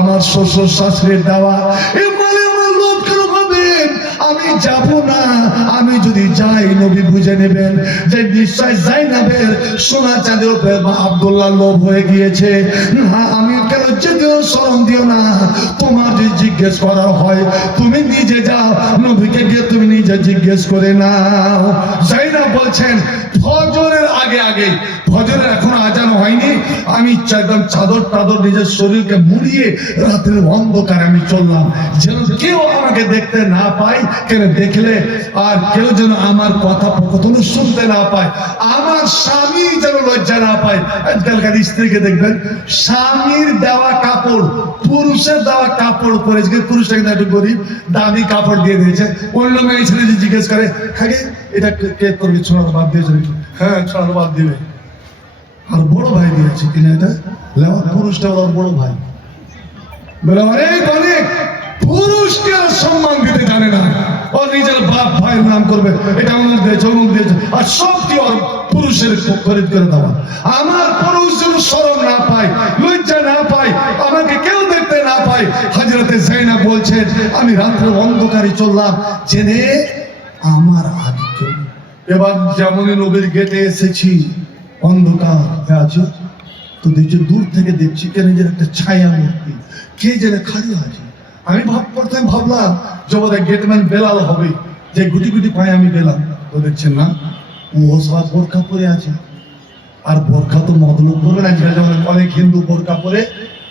আমার শ্বশুর শাশুড়ির দেওয়া এই মালে আমার লোভ কেন হবে? আমি যাব না। আমি যদি যাই, নবী বুঝে নেবেন যে নিশ্চয় জাইনাবের সোনা চাঁদের উপরে আব্দুল্লাহ লোভ হয়ে গিয়েছে। না, আমি কেন যেতেও শরম দিও না। তোমার যদি জিজ্ঞেস করা হয়, তুমি নিজে যাও, নবীকে গিয়ে তুমি নিজে জিজ্ঞেস করে নাও। জাইনাব বলছেন, ফজরের আগে আগে, ফজরের এখনো আজান হয়নি, আমি একদম চাদর টাদর নিজের শরীরকে মুড়িয়ে রাতের অন্ধকারে আমি চললাম, যেন কেউ আমাকে দেখতে না পায়। কেন দেখলে আর কেউ যেন আমার কথা কখনো শুনতে না পায়, আমার স্বামী যেন লজ্জা না পায়। আজকালকার স্ত্রীকে দেখবেন, স্বামীর দেওয়া কাপড়, পুরুষের দেওয়া কাপড় পরে, পুরুষটা কিন্তু একটু গরিব, দামি কাপড় দিয়ে দিয়েছে। অন্য মেয়ে ছেলে যে জিজ্ঞেস করে, হ্যাঁ এটা কে করবে, ছোড়ার বাদ দিয়েছে? হ্যাঁ, ছোড়ার বাদ দিবে। আর বড় ভাই দিয়েছে কিনা এটা, পুরুষটা ওর বড় ভাই বলে অনেক অনেক পুরুষকে আর সম্মান দিতে জানে না। ও নিজের বাপ ভাইয়ের নাম করবে, এটা অমুক দিয়েছে অমুক দিয়েছে, আর সব কি ওর পুরুষের খরিদ করে দেওয়া। আমার পুরুষ যেন শরম না পায়, লজ্জা না পায়, আমাকে কেউ দেখতে না পায়। হযরতে জাইনাব বলছেন, আমি রাত্রে অন্ধকারে চললাম, জেনে আমার আগে চলি। এবার যেমনই নবীর গেটে এসেছি, অন্ধকার আছে তো দেখছি, দূর থেকে দেখছি কেন যে একটা ছায়া মূর্তি, কে যেন খালি আছে। আমি প্রথমে ভাবলাম যে ওদের গেটম্যান বেলাল হবে, যে গুটি গুটি পায়ে আমি গেলাম, তো দেখছেন না, ও সব বোরকা পরে আছে। আর বোরকা তো মতলব পরে না, যেমন অনেক হিন্দু বোরকা পরে,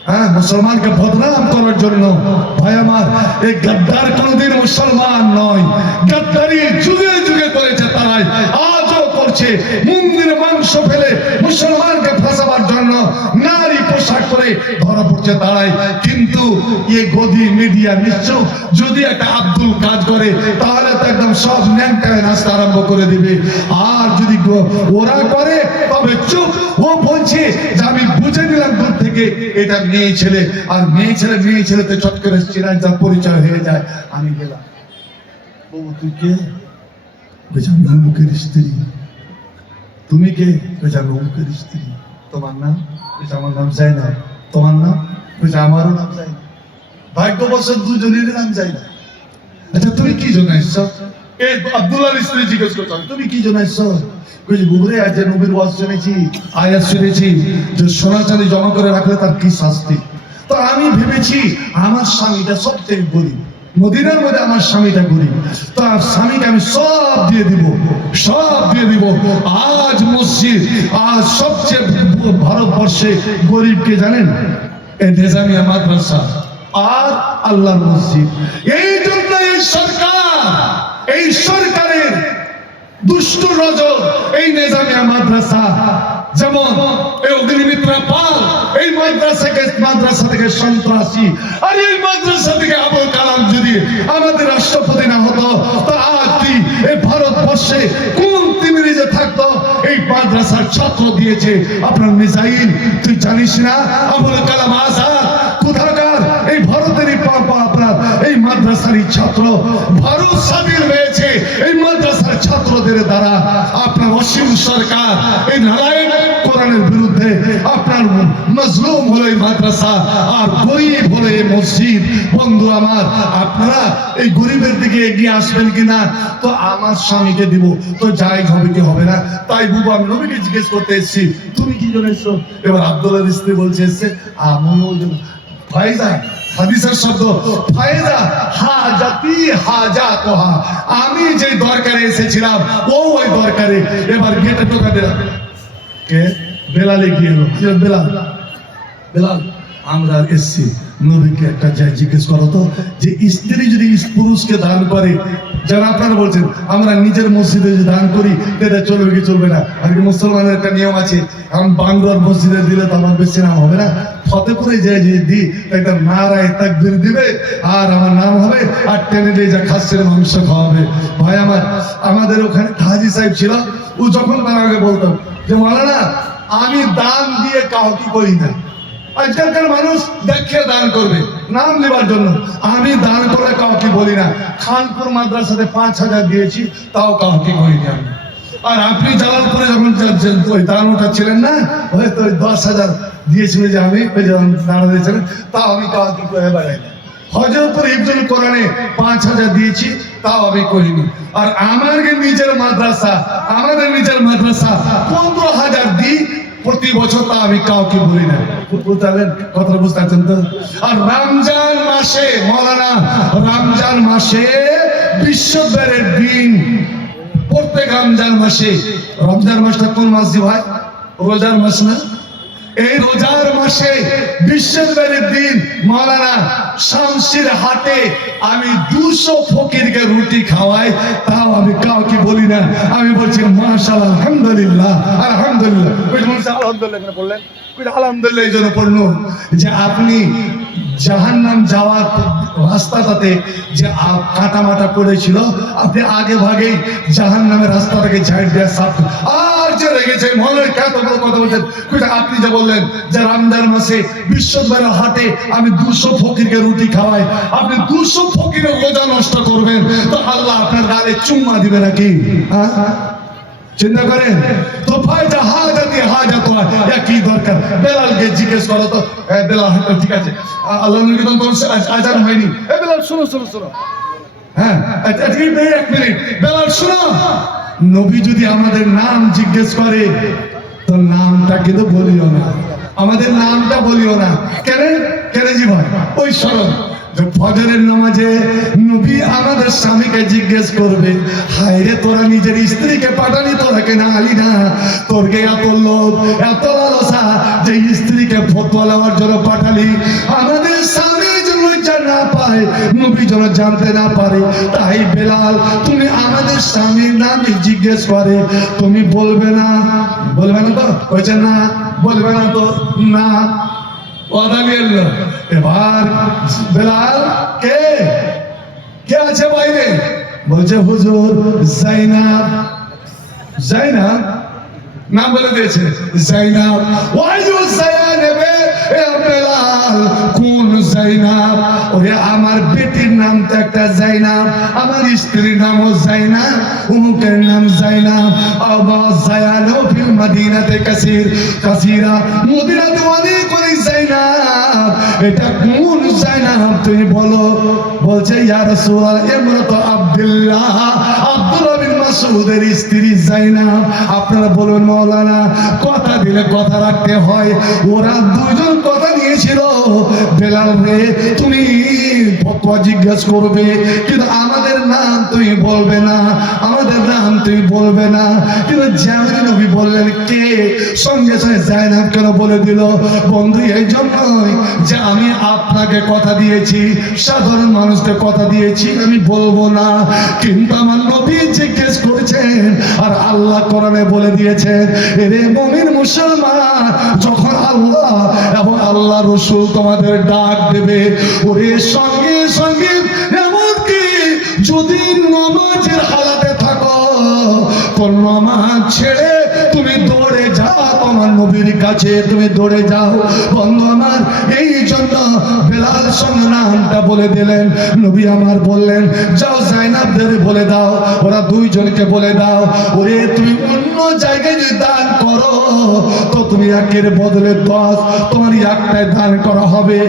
হ্যাঁ, মুসলমানকে বদনাম করার জন্য। ভাই আমার, এই গাদ্দার কোনদিন মুসলমান নয়, গাদ্দারি যুগে যুগে করেছে তারাই, আজও করছে। মন্দিরে মাংস ফেলে মুসলমানকে ফাঁসাবার জন্য নারী পোশাক করে ধরা পড়ছে তারাই। কিন্তু এ গদি মিডিয়া নিশ্চয় যদি একটা আব্দুল কাজ করে, তাহলে তো একদম সব ন্যাংটায় নাচতে আরম্ভ করে দিবে। আর যদি ওরা করে, তবে চুপ। ও বলছে যে আমি বুঝে নিলাম দূর থেকে এটা মেয়ে ছেলে, আর মেয়ে ছেলেতে চট করে চিরাজ যা পরিচয় হয়ে যায়। আমি গেলাম, বাবু তুই কে? আমি অমুকের স্ত্রী। তুমি কে? আমি অমুকের স্ত্রী। তোমার নাম? আমার নাম জাইনাব। তোমার নাম? আমারও নাম জাইনাব। ভাগ্যবশত দুজনের নাম জাইনাব। আচ্ছা, তুমি কি জন্য এসছো? আব্দুল্লাহর স্ত্রী জিজ্ঞেস করছো, তুমি কি জন্য এসছো? বুবরে, আজ নবীর ওয়াজ শুনেছি, আয়াত শুনেছি যে সোনা চাঁদি জমা করে রাখলে তার কি শাস্তি। তো আমি ভেবেছি আমার স্বামীটা সবথেকে গরিব, মদিনার মধ্যে আমার স্বামীটা গরিব, তার স্বামীকে আমি সব দিয়ে দিব, সব দিয়ে দিব। আজ মসজিদ, আজ সবচেয়ে ভারতবর্ষে গরিবকে জানেন? এই নিজামিয়া মাদ্রাসা আর আল্লাহর মসজিদ। এই জন্য এই সরকারের দুষ্ট নজর এই নিজামিয়া মাদ্রাসা, যেমন এই অগ্নিমিত্রা পাল, এই মাদ্রাসা থেকে সন্ত্রাসী, আর এই মাদ্রাসা থেকে আবুল কালাম যদি আমাদের রাষ্ট্রপতি না হতো, তা আজ এই ভারতবর্ষে কোন তিমিরে যে থাকতো? এই মাদ্রাসার ছাত্র দিয়েছে আপনার মিসাইল। তুই জানিস না আবুল কালাম আজাদ কোথাকার? এই ভারতেরই আপনার এই মাদ্রাসারই ছাত্র। ভারত স্বাধীন হয়েছে এই মাদ্রাসার ছাত্রদের দ্বারা। আপনার অসীম সরকার এই নারায়ণ কোরআনের বিরুদ্ধে, আপনার মজলুম হলো এই মাদ্রাসা, আর গরিব হলো এই মসজিদ। বন্ধু আমার, আপনারা এই গরিবের দিকে এগিয়ে আসবেন কিনা? তো আমার স্বামীকে দিব, তো জায়েজ হবে কি হবে না? তাই বুবু, আমি নবীকে জিজ্ঞেস করতে এসেছি, তুমি কি জন্য এসছো? এবার আব্দুল্লাহর স্ত্রী বলছে এসছে, আমিও ফায়দা, হাদিসের শব্দ ফায়দা, হাজাতি হাজাতহা, আমি যে দরকারে এসেছিলাম ও ওই দরকারে। এবার গেটে টোকা দিলাম, কে? বেলালে গিয়ে এলো। বেলাল, বেলাল আমরা এসছি, নবীকে একটা জিজ্ঞেস করো তো, যে স্ত্রী যদি পুরুষকে দান করে, যারা আপনারা বলছেন আমরা নিজের মসজিদে যদি দান করি এটা চলবে কি চলবে না, আর কি মুসলমানের একটা নিয়ম আছে, আমি বাংলার মসজিদে দিলে তো আমার বেশি নাম হবে না, ফতেপুরে যে দিই একটা নারায় তাকবীর দিবে আর আমার নাম হবে, আর টেনে দিয়ে যা খাসের মাংস খাওয়াবে। ভাই আমার, আমাদের ওখানে হাজি সাহেব ছিল, ও যখন তার আগে বলতো যে মাওলানা আমি দান দিয়ে কাউকে করি না, আজকালকার মানুষ দেখে দান করবে নাম নেবার জন্য, আমি দান করে কাউকে বলি না। খানপুর মাদ্রাসাতে 5,000 দিয়েছি, তাও কাউকে করিনি আমি। আর আপনি জালালপুরে যখন ওই দান উঠাচ্ছিলেন না, হয়তো 10,000 দিয়েছিলেন যে আমি ওই যখন দাঁড়া দিয়েছিলেন, তাও আমি কাউকে করে বেড়াই না। হজরতপুর ইবনুল কোরআনে 5,000 দিয়েছি, তাও আমি করিনি। আর আমাদের নিজের মাদ্রাসা 15,000 দিই প্রতি বছর, তা আমি কাউকে বলি না। কথা বুঝতে পারছেন তো? আর রমজান মাসে মৌলানা, রমজান মাসে বিশ্বব্যাপী দিন, প্রত্যেক রমজান মাসে, রমজান মাসটা কোন মাস ভাই? রোজার মাস না? এই রোজার মাসে বিশ্বব্যাপী দিন মৌলানা শামসির হাটে আমি 200 ফকিরকে রুটি খাওয়াই, তাও আমি কাউকে বলি না। আমি বলছি মাশাআল্লাহ, আলহামদুলিল্লাহ, আলহামদুলিল্লাহ। আলহামদুলিল্লাহ বললেন, আলহামদুলিল্লাহ এই জন্য পড়লো যে আপনি জাহান্নাম যাওয়ার রাস্তাটাতে যে কাটামাটা পড়েছিল, আপনি আগে ভাগেই জাহান্নামের রাস্তাটাকে ঝাড় দিয়ে সাফ, আর যে রেগেছে মনের কত বড় কথা বলছেন। আপনি যে বললেন যে রমজান মাসে বিশ্বব্যাপী হাটে আমি 200 ফকিরকে রুটি খাওয়াই, আপনি 200 ফকিরের রোজা নষ্ট করবেন, তো আল্লাহ আপনার গালে চুম্মা দিবে নাকি? চিন্তা করেন তো। ফায়দা হাজাতি হাজাত হয়, কি দরকার? বেলালকে জিজ্ঞেস করো তো। বেলাল ঠিক আছে, আল্লাহ নবী তো আজান হয়নি। বেলাল শোনো শোনো শোনো, হ্যাঁ এক মিনিট, বেলাল শোনো। নবী যদি আমাদের নাম জিজ্ঞেস করে তো নামটা কিন্তু বলিও না, আমাদের নামটা বলিও না। কেন কেন জি ভাই? ওই স্মরণ ফজরের নামাজে নবী আমাদের স্বামীকে জিজ্ঞেস করবে, হায় রে তোরা নিজের স্ত্রীকে পাঠালি, তোরা কেন আলি না? তোরকে এত লোভ, এত লালসা যে স্ত্রীকে ফতোয়া নেওয়ার জন্য পাঠালি। আমাদের স্বামী যেন লজ্জা না পায়, নবী যেন জানতে না পারে, তাই বেলাল তুমি আমাদের স্বামীর নামে জিজ্ঞেস করে, তুমি বলবে না? বলবে না তো? বলছে না, বলবে না তো? না। এবার বেলাল কে কে আছে বাইরে? বলছে হুজুর জাইনাব। জাইনাব নাম বলে দিয়েছে, জাইনাব। ওয়াইউ জাইনাবে এ বেলাল, কোন জাইনাব? ওরে আমার বেটির নাম তো একটা জাইনাব, আমার স্ত্রীর নামও জাইনাব, উমুকের নাম জাইনাব। আবা জায়ানো ফিল মদিনাতে কাসীরা, মদিনাতে অনেক অনেক জাইনাব, এটা কোন জাইনাব তুমি বলো? বলছে ইয়া রাসূলুল্লাহ ইমরাত আব্দুল্লাহ, আব্দুল্লাহ বিন মাসউদের স্ত্রী জাইনাব। আপনারা বলুন মাওলানা, কথা দিলে কথা রাখতে হয়। ওরা দুইজন কথা নিয়েছিল, বেলাল রে তুমি ফতোয়া জিজ্ঞেস করবে, কিন্তু আমাদের নাম তুমি বলবে না, আমাদের নাম তুমি বলবে না। কিন্তু যেমন নবী বললেন কে, সঙ্গে সঙ্গে জাইনাব কেন বলে দিল? বন্ধু এই জন্যই যে আমি আপনাকে কথা দিয়েছি, সাধারণ মানুষকে কথা দিয়েছি আমি বলবো না, কিন্তু আমার নবী জিজ্ঞেস করেছেন আর আল্লাহ কোরআনে বলে দিয়েছেন, এরে মুমিন মুসলমান, যখন আল্লাহ এবং আল্লাহ রাসূল তোমাদের ডাক দেবে, ওরে সঙ্গে সঙ্গে, এমনকি যদি নামাজের হালাতে থাকো তো নামাজ ছেড়ে তুমি দৌড়ে যাও তোমার নবীর কাছে, তুমি দৌড়ে যাও। বন্ধু আমার, এই জন্য বেলাল সঙ্গে নামটা বলে দিলেন। নবী আমার বললেন যাও জাইনাবদের বলে দাও, ওরা দুইজনকে বলে দাও, ওরে তুমি অন্য জায়গায় যদি দান করো তো তুমি একের বদলে 10, তোমার একটাই দান করা হবে।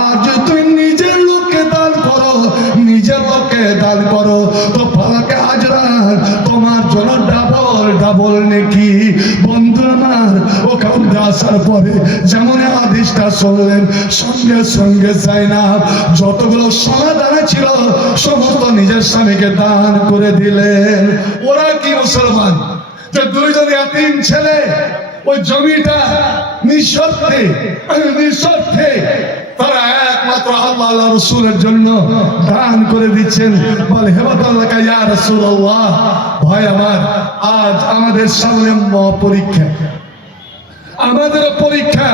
আর যদি তুমি নিজের লোককে দান করো, নিজের লোককে দান করো, তো ফালাকে আজরান, তোমার জন্য ডাবল ডাবল নেকি। বন্ধু আমার, ওখানে আসার পরে যেমন আদেশটা শুনলেন, সঙ্গে সঙ্গে জাইনাব যতগুলো সোনা দানা ছিল সমস্ত নিজের স্বামীকে দান করে দিলেন। ওরা কি মুসলমান? যে দুইজন ইয়াতীম ছেলে ওই জমিটা নিঃস্বার্থে নিঃস্বার্থে তারা একমাত্র আল্লাহ আল্লাহ রসুলের জন্য দান করে দিচ্ছেন। বলে হেবাতাল্লাহ ইয়া রাসূলুল্লাহ, ভাই আমার, আজ আমাদের সামনে পরীক্ষা, আমাদের পরীক্ষা।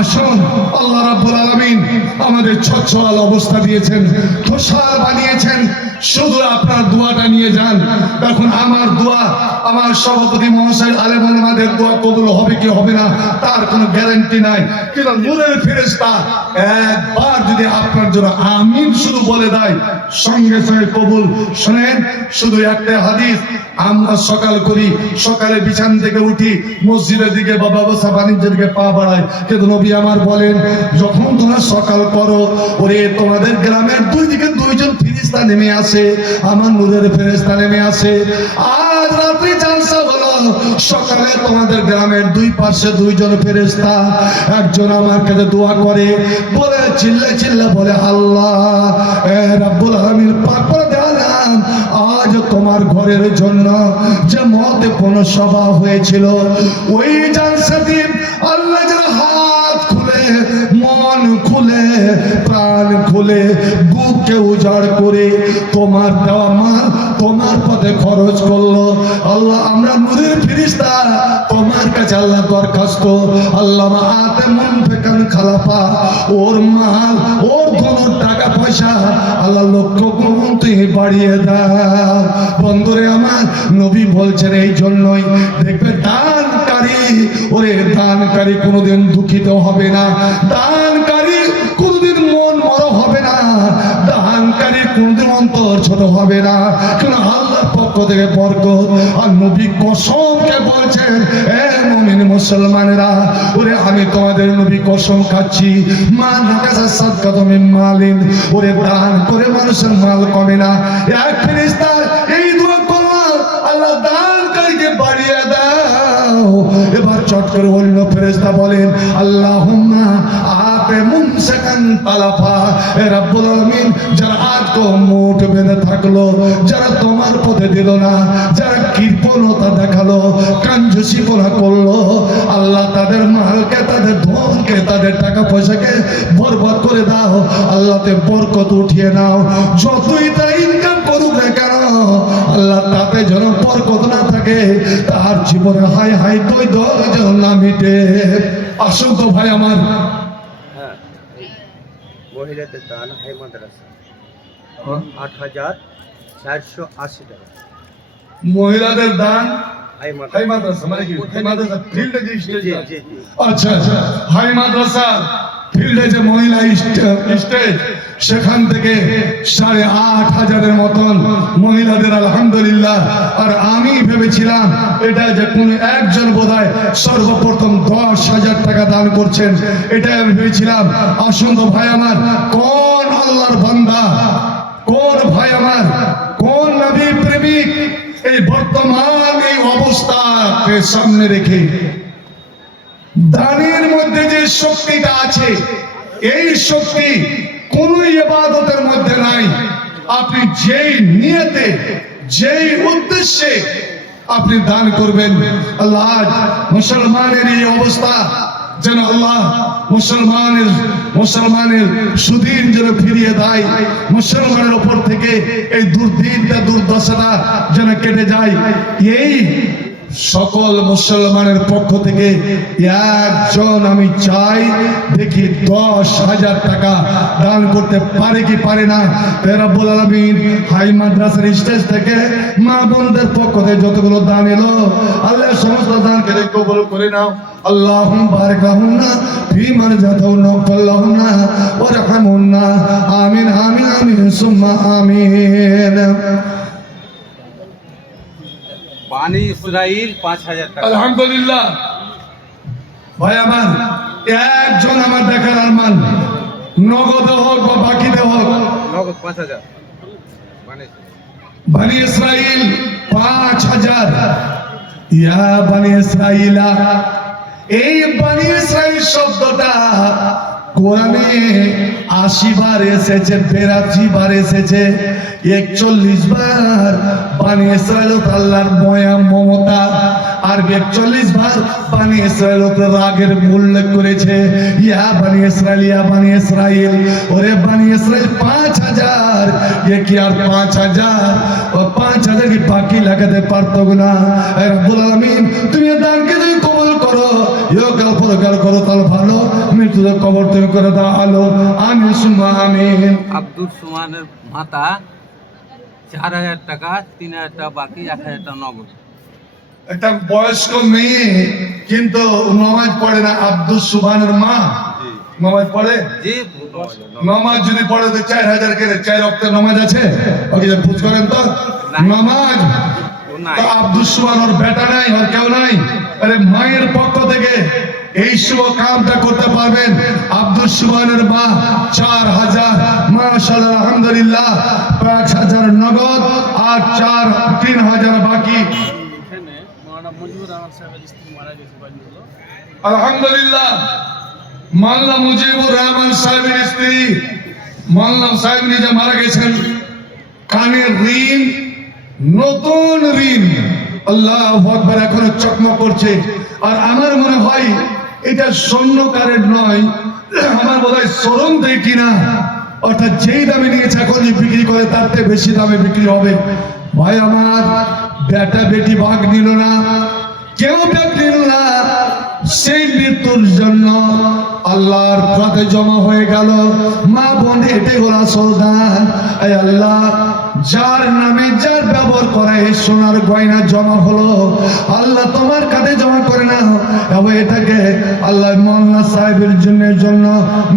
আসুন, আল্লাহ রাব্বুল আলামিন আমাদের ছচ্ছল অবস্থা দিয়েছেন, খোসার বানিয়েছেন। শুধু আপনার দোয়াটা নিয়ে যান। এখন আমার দোয়া, আমার সভাপতি মহাশয় আলেম ওলামাদের দোয়া কবুল হবে কি হবে না তার কোনো গ্যারান্টি নাই, কিন্তু নূরের ফেরেশতা একবার যদি আপনার জন্য আমিন শুধু বলে দেয়, সঙ্গে সঙ্গে কবুল। শুনেন, শুধু একটা হাদিস, আমরা সকাল করি, সকালে বিছান থেকে উঠি, মসজিদের দিকে বা ব্যবসা বাণিজ্যের দিকে পা বাড়াই, কিন্তু নবী আমার বলেন, যখন তোমরা সকাল করো, ওরে তোমাদের গ্রামের দুই দিকে দুইজন ফেরেশতা নেমে আসে, আমার নূরের ফেরেশতা নেমে আসে। আজ রাত্রি জালসা হলো, সকালে তোমাদের গ্রামের দুই পাশে দুইজন ফেরেশতা, একজন আমার কাছে দোয়া করে, বলে চিল্লা চিল্লা বলে, আল্লাহ রাব্বুল আলামিন পাক করে দিলাম, আজ তোমার ঘরের জন্য যে মহত্বপূর্ণ সভা হয়েছিল, ওই জালসাতে আল্লাহ যারা হাত খুলে, মন খুলে, প্রাণ খুলে, বুককে উজাড় করে তোমার দেওয়া মাল তোমার পথে খরচ করলো। আল্লাহ, আমরা নূরের ফেরেশতা তোমার কাছে আল্লাহ দরখাস্ত, আল্লাহ আতে মন ফেকান খালাফা, ওর মাল, ওর কোনো টাকা পয়সা আল্লাহ লক্ষ গুণ তুই বাড়িয়ে দাও। বন্ধুরে আমার, নবী বলছেন এই জন্যই দেখবে দানকারী, ওরে দানকারী কোনোদিন দুঃখিত হবে না, দানকারী কোনোদিন মন মরো হবে না, দানকারী কোনোদিন অন্তর ছোট হবে না, কারণ আল্লাহর পক্ষ থেকে বরকত। আর নবী কসমকে বলছেন, এ মুমিন মুসলমানেরা, ওরে আমি তোমাদের নবী কসম খাচ্ছি, মা নাকাসা সাদকাতু মিন মালিন, ওরে দান করে মানুষের মাল কমে না। এক ফেরেশতা এই দোয়া করলো, আল্লাহ দানকারীকে বাড়িয়ে দাও। এবার চট করে অন্য ফেরেশতা বলেন, আল্লাহুম্মা আতে মুমসাকান তালাফা, এ রাব্বুল আলামিন, যারা আজ তো মুঠ বেঁধে থাকলো, যারা তোমার পথে দিল না, যারা কৃপণতা দেখালো, কাঞ্জুসিপনা করলো, আল্লাহ তাদের মালকে, তাদের ধনকে, তাদের টাকা পয়সাকে বরবাদ করে দাও। আল্লাহতে বরকত উঠিয়ে নাও। যতই তারা ইনকাম করুক না কেন, আল্লাহ তাতে যেন বরকত না থাকে, তার জীবনে হাই হাই দই দই যেন না মিটে। আসুন তো ভাই আমার, মহিলাদের দান হাই মাদ্রাসা ৮,৪৮০ টাকা। মহিলাদের দান হাই হাই মাদ্রাসা মানে কি? হাই মাদ্রাসা ফিল্ডে যে স্টেজ জি আছে। জি জি। আচ্ছা আচ্ছা, হাই মাদ্রাসা ফিল্ডে যে মহিলা স্টেজ, সেখান থেকে ৮,৫০০-এর মতন মহিলাদের আলহামদুলিল্লাহ। আর আমি ভেবেছিলাম এটা যে কোন একজন বোধহয় সর্বপ্রথম ১০,০০০ টাকা দান করছেন, এটা আমি ভেবেছিলাম। আসুন তো ভাই আমার, কোন আল্লাহর বান্দা, কোন ভাই আমার, কোন নবীর প্রেমিক এই বর্তমান এই অবস্থাকে সামনে রেখে দানের মধ্যে যে শক্তিটা আছে, এই শক্তি কোন ইবাদতের মধ্যে নাই। আপনি যেই নিয়তে, যেই উদ্দেশ্যে আপনি দান করবেন, আল্লাহ আজ মুসলমানের এই অবস্থা যেন আল্লাহ মুসলমানের সুদিন যেন ফিরিয়ে দেয়, মুসলমানের উপর থেকে এই দুর্দিনটা, দুর্দশাটা যেন কেটে যায়। এই সকল মুসলমানের পক্ষ থেকে একজন আমি চাই, দেখি ১০,০০০ টাকা দান করতে পারে কি পারে না। রাব্বুল আলামিন হাই মাদ্রাসার স্টেজ থেকে মা বোনদের পক্ষ থেকে যতগুলো দান এলো, আল্লাহ সমস্ত দানকে কবুল করে নাও। আল্লাহুম্মা বারিক লাহুন্না ফি মারজাতাহুন্না ওয়াগফিরলাহুন্না ওয়ারহামহুন্না। আমিন আমিন আমিন সুম্মা আমিন। বানি ইসরাইল ৫,০০০ টাকা। আলহামদুলিল্লাহ। ভাই আমার, একজন আমার দেখার আরমান, নগদ হোক বা বাকিতে হোক, নগদ ৫,০০০। বানি ইসরাইল ৫,০০০। ইয়া বানি ইসরাইলা, এই বানি ইসরাইল শব্দটা কোরআনে ৮০ বার এসেছে, ৮২ বার এসেছে, ৪১ বার বানি ইসরাইল আল্লাহর ময়া মমতা আর 41 বার বানি ইসরাইল উপরে রাগের উল্লেখ করেছে, ইয়া বানি ইসরাইল, ইয়া বানি ইসরাইল, ওরে বানি ইসরাইল 5000, এ কি আর 5000? ও 5000 কি বাকি লাগাতে পারতো না? রব্বুল আলামিন তুমি দানকে তুমি কবুল করো, ইহকাল পরকাল করো তাহলে ভালো, মৃত্যুর কবর তুমি করে দাও আলো, আমিন সুম্মা আমিন। আব্দুল সুমানের মাতা 4000 টাকা, 3000 টাকা বাকি, 1000 টাকা নগদ। একটা বয়স্ক মেয়ে কিন্তু নামাজ পড়ে না, আব্দুল সুবহানের মা জি নামাজ পড়ে। জি নামাজ যদি পড়ে তো 4000 করে 4 ওয়াক্ত নামাজ আছে, ওকে যে পুজ করেন তো নামাজ। ও নাই। তো আব্দুল সুবহান ওর বেটা নাই, আর কেউ নাই, আরে মায়ের পক্ষ থেকে এই শুভ কামটা করতে পারবেন। আব্দুল সুবহানের মা 4000, মাশাআল্লাহ আলহামদুলিল্লাহ, 5000 নগদ আর 3000 বাকি। এখানে মাওলানা মুজিবুর রহমান সাহেবের স্ত্রী মারা গেছে বাড়ি হলো। আলহামদুলিল্লাহ, মাওলানা মুজিবুর রহমান সাহেবের স্ত্রী মাওলানা সাহেব নিজে মারা গেছেন। কানের ঋণ, নতুন ঋণ, আল্লাহু আকবার, এখনো চকমক করছে। আর আমার মনে হয় এটা স্বর্ণকারের নয়, আমার বোধ হয় শোরুম থেকে কিনা, অর্থাৎ যেই দামে নিয়েছে এখন যে বিক্রি করে তার থেকে বেশি দামে বিক্রি হবে। ভাই আমার, বেটা বেটি ভাগ নিল না, কেউ ভাগ নিল না, সেই মৃত্যুর জন্য আল্লাহর পথে জমা হয়ে গেল। মা বোন, এটাই হলো আসল দান। এই আল্লাহ, যার নামে যার ব্যবহার করা এই সোনার গয়না জমা হলো, আল্লাহ তোমার কাছে জমা করে নাও এবং এটাকে আল্লাহ মাওলানা সাহেবের জন্য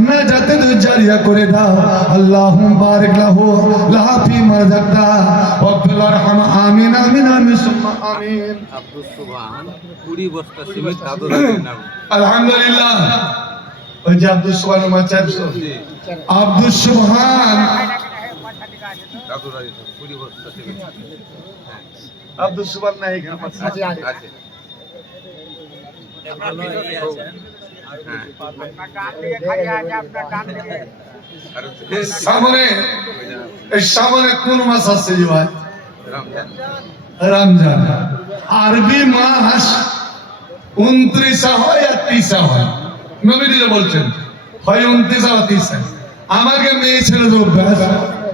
না যাতে জারিয়া করে দাও। আল্লাহুম্মা বারিক লাহু লাফি মাযাক্তা ওয়া ফিল আরহাম, আমিন আমিন আমিন সুম্মা আমিন। আব্দুল সুবহান 20 বস্তা সিমেন্ট দাদু রাজের নামে। আলহামদুলিল্লাহ, ওই যে আব্দুল সুবহান মা চাইছো, জি আব্দুল সুবহান, দাদু রাজের 20 বস্তা সিমেন্ট। হ্যাঁ আব্দুল সুবহান নাই এখানে আছে। আছে। ভালো ইয়ে আছেন। হ্যাঁ আর সামনে, এই সামনে কোন মাস আছে যে ভাই? রমজান। রমজান। আরবি মাস 29 হয় আর 30 হয়, নবীজি বলছেন হয় 29 আর 30। আমাকে মেয়ে ছেলে যে অভ্যাস,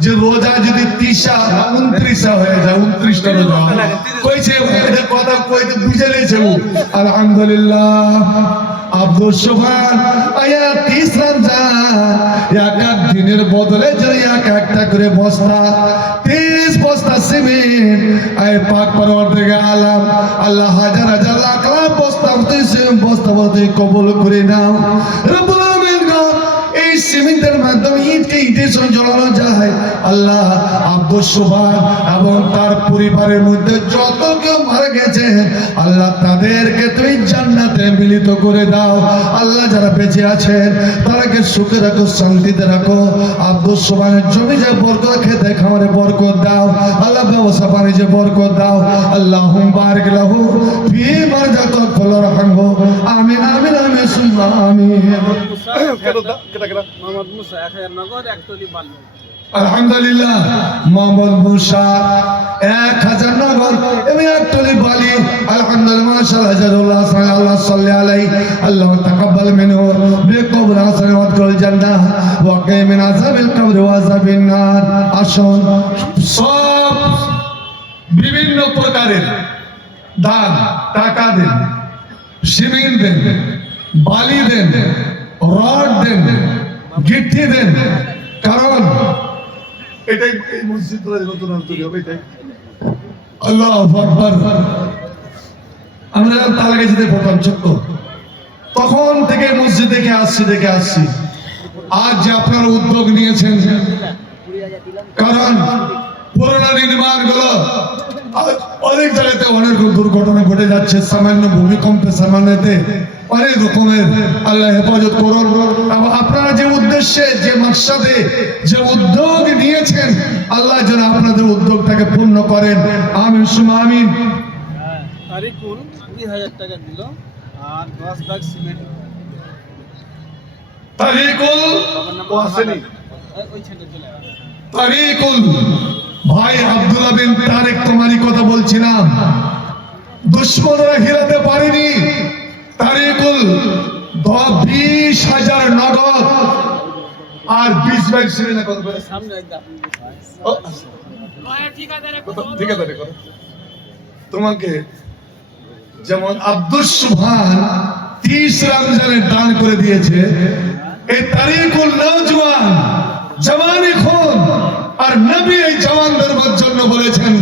যে রোজা যদি 30 29 হয়ে যায়, 29টা রোজা কইছে, এটা কথা কইতে বুঝে নিয়েছে। আলহামদুলিল্লাহ, আব্দুল সুবহান আয়া 30 রমজান, এক এক দিনের বদলে যদি এক একটা করে বস্তা, 30 বস্তা সিমেন্ট, আয় পাক পরওয়ারদিগার আলম, আল্লাহ হাজার হাজার লাখ লাখ বস্তা বস্তা বলতে কবুল করে নাও রব্বুল আলামিন। এই সিমেন্টের মাধ্যমে ইটকে ইটের সঙ্গে জ্বলানো যায়। আল্লাহ, আব্দুল সুবহান এবং তার পরিবারের মধ্যে যত কেউ মারা গেছে, আল্লাহ তাদেরকে তুমি জান্নাতে মিলিত করে দাও। আল্লাহ, যারা বেঁচে আছেন তারাকে সুখে রাখো, শান্তিতে রাখো। আব্দুল সুবহানের জমি যে বরকত, খেতে খামারে বরকত দাও আল্লাহ, ব্যবসা বাণিজ্যে বরকত দাও। আল্লাহুম্মা বারিক লাহু ফি মারজাকা ওয়ারহামহু, আমিন আমিন আমিন সুম্মা আমিন। মোহাম্মদ মুসা 1000 নগদ, 1 টলি বালু। আলহামদুলিল্লাহ, মোহাম্মদ মুসা 1000 নগদ এবং 1 টলি বালি। আলহামদুলিল্লাহ, মাশাআল্লাহ, জাযাকাল্লাহু খাইরান, আল্লাহ সাল্লি আলাইহি, আল্লাহ তাকাব্বাল মিনহু বিকবুল হাসান ওয়া আদখিল জান্নাহ ওয়া কিনা মিন আযাবিল কবর ওয়া আযাবিন নার। আসুন, সব বিভিন্ন প্রকারের দান, টাকা দেন, সিমেন্ট দেন, বালি দেন, রড দেন, গিট্টি দেন, কারণ এটাই এই মসজিদ নতুন তৈরি হবে। এটাই আল্লাহু আকবার। আমরা তালা গেছিতে পড়তাম ছোট্ট, তখন থেকে মসজিদ দেখে আসছি। আজ যে আপনারা উদ্যোগ নিয়েছেন, কারণ পুরোনো নির্মাণ গুলো অনেক জায়গাতে অনেক দুর্ঘটনা ঘটে যাচ্ছে, সামান্য ভূমিকম্পে, সামান্যতে অনেক রকমের। আল্লাহ হেফাজত করুন। আপনারা যে উদ্দেশ্যে, যে মাকসাদে, যে উদ্যোগ নিয়েছেন, আল্লাহ যেন আপনাদের উদ্যোগটাকে পূর্ণ করেন। আমিন সুম্মা আমিন। তারিকুল 20,000 টাকা দিল আর 10 ব্যাগ সিমেন্ট। তারিকুল বাবার নাম ও আসেনি? ওই ছেলে চলে গেল। তারিকুল ভাই আব্দুল্লাহ বিন তারেক, তোমারই কথা বলছিলাম। দুশ্মনরা হিরাতে পারেনি। তারিকুল 20,000 নগদ আর 20 ব্যাগ সিরিনা কত করে? সামনে একদম আপনি ও, ঠিকাদারে করো। তোমাকে যেমন আব্দুল সুবহান 30 রমজানের দান করে দিয়েছে, এই তারিকুল নওজওয়ান জওয়ানি খুন আর নবী এই জওয়ানদের জন্য বলেছেন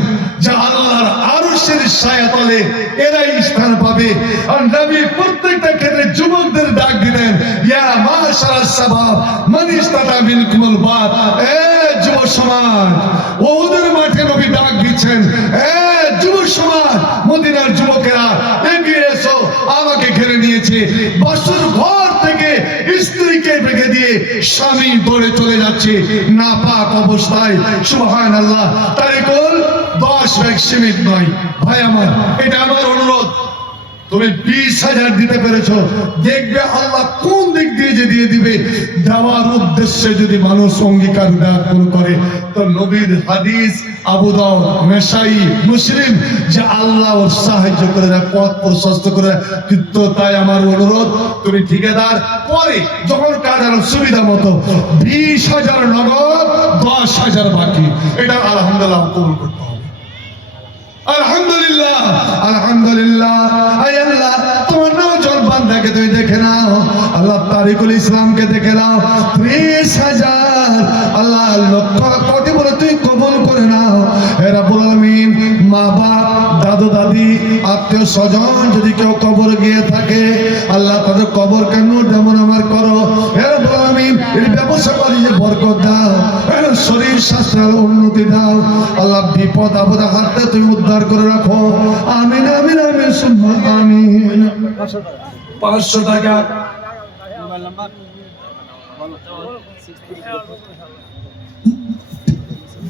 যে আল্লাহর আরশের ছায়াতলে এরাই স্থান পাবে। আর নবী প্রত্যেকটা ক্ষেত্রে যুবকদের ডাক দিলেন, ইয়া মাশারাস শাবাব মান ইসতাতা মিনকুমুল বাত। এ যুব সমাজ, ওহুদের মাঠে নবী ডাক দিচ্ছেন, এ যুব সমাজ, মদিনার যুবকেরা এগিয়ে এসো, আমাকে ঘিরে নিয়েছে। বাসর ঘর থেকে স্ত্রীকে রেখে দিয়ে স্বামী দৌড়ে চলে যাচ্ছে নাপাক অবস্থায়। সুবহানাল্লাহ। তারিকুল 10 ব্যাগ সীমিত নয়। ভাই আমার, এটা আমার অনুরোধ, তুমি 20,000 দিতে পেরেছো, দেখবে আল্লাহ কোন দিক দিয়ে যে দিয়ে দিবে। দেওয়ার উদ্দেশ্যে যদি মানুষ অঙ্গীকার ব্যক্ত করে, তো নবীর হাদিস আবু দাউদ, নাসাই, মুসলিম যে আল্লাহ ওর সাহায্য করে দেয়, পথ প্রশস্ত করে দেয়। কিন্তু তাই আমার অনুরোধ, তুমি ঠিকাদার পরে যখন কাজের সুবিধা মতো 20,000 নগদ, 10,000 বাকি, এটা আলহামদুলিল্লাহ কবুল করতে হবে। আলহামদুলিল্লাহ, আলহামদুলিল্লাহ। আয় আল্লাহ, তোমার নওজোয়ান বান্দাকে তুমি দেখে নাও, আল্লাহ তারিকুল ইসলামকে দেখে নাও, 30,000 আল্লাহ লক্ষ কোটি বলে তুই কবুল করে নাও। হে রাব্বুল আলামিন, মা বাপ, দাদু দাদি, আত্মীয় স্বজন যদি কেউ কবর গিয়ে থাকে, আল্লাহ তাদের কবর কেন যেমন আমার করো। হে রাব্বুল আলামিন, এই ব্যবসা করি যে বরকত দাও, শরীর স্বাস্থ্যের উন্নতি দাও, আল্লাহ বিপদ আপদে হাতে তুমি উদ্ধার করে রাখো। আমিন আমিন আমিন সুম্মা আমিন। 500 টাকা। মোবাইল নাম্বার বলো।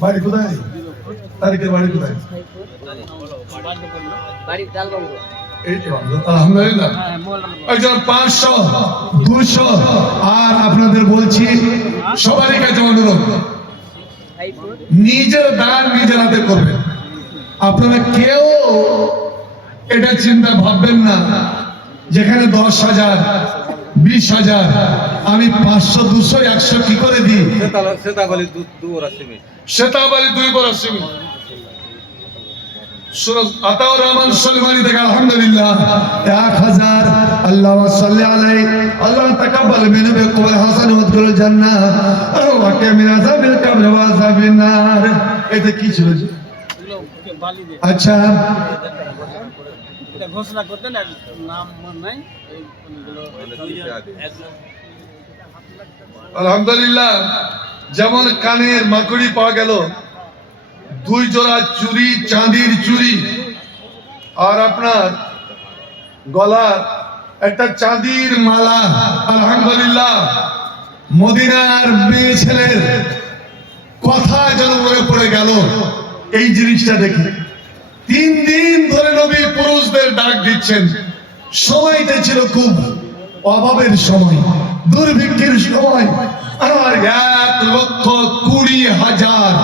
বাড়ি কোথায়? তারিখের বাড়ি কোথায়? এই তো, আলহামদুলিল্লাহ। হ্যাঁ, মোবাইল নাম্বার একজন 500, 200। আর আপনাদের বলছি, সবারই কাছে অনুরোধ, নিজের দান নিজের হাতে করবেন। আপনারা কেউ এটা চিন্তা ভাববেন না যেখানে 10,000, 20,000, আমি 500, 200, 100 কি করে দিই। সেতাবালি দু ওরা সিমেন্ট। সেতাবালি 2 বড় সিমেন্ট। সুরজ আতাউর রহমান সুলেমানি থেকে আলহামদুলিল্লাহ 1000। আল্লাহুম্মা সাল্লি আলাইহি, আল্লাহ তাকাব্বাল মিনহু বিকুল হাসান ওয়া আদখিলুল জান্নাহ ওয়া কা মিন আযাবিল কবর ওয়া আযাবিন নার। এটা কি ছিল? এগুলো বালি দিয়ে আচ্ছা, এটা ঘোষণা করতেন, আর নাম মনে নাই এইগুলো। আলহামদুলিল্লাহ। যেমন কানের মাকড়ি পাওয়া গেল, 2 জোড়া চুড়ি, চাঁদির চুড়ি, আর আপনার গলার একটা চাঁদির মালা। আলহামদুলিল্লাহ। মদিনার মেয়ে ছেলের কথা যেন মনে পড়ে গেল এই জিনিসটা দেখে। 3 দিন ধরে নবী পুরুষদের ডাক দিচ্ছেন। সময়টা ছিল খুব অভাবের সময়, দুর্ভিক্ষের সময়। আর 1,20,000,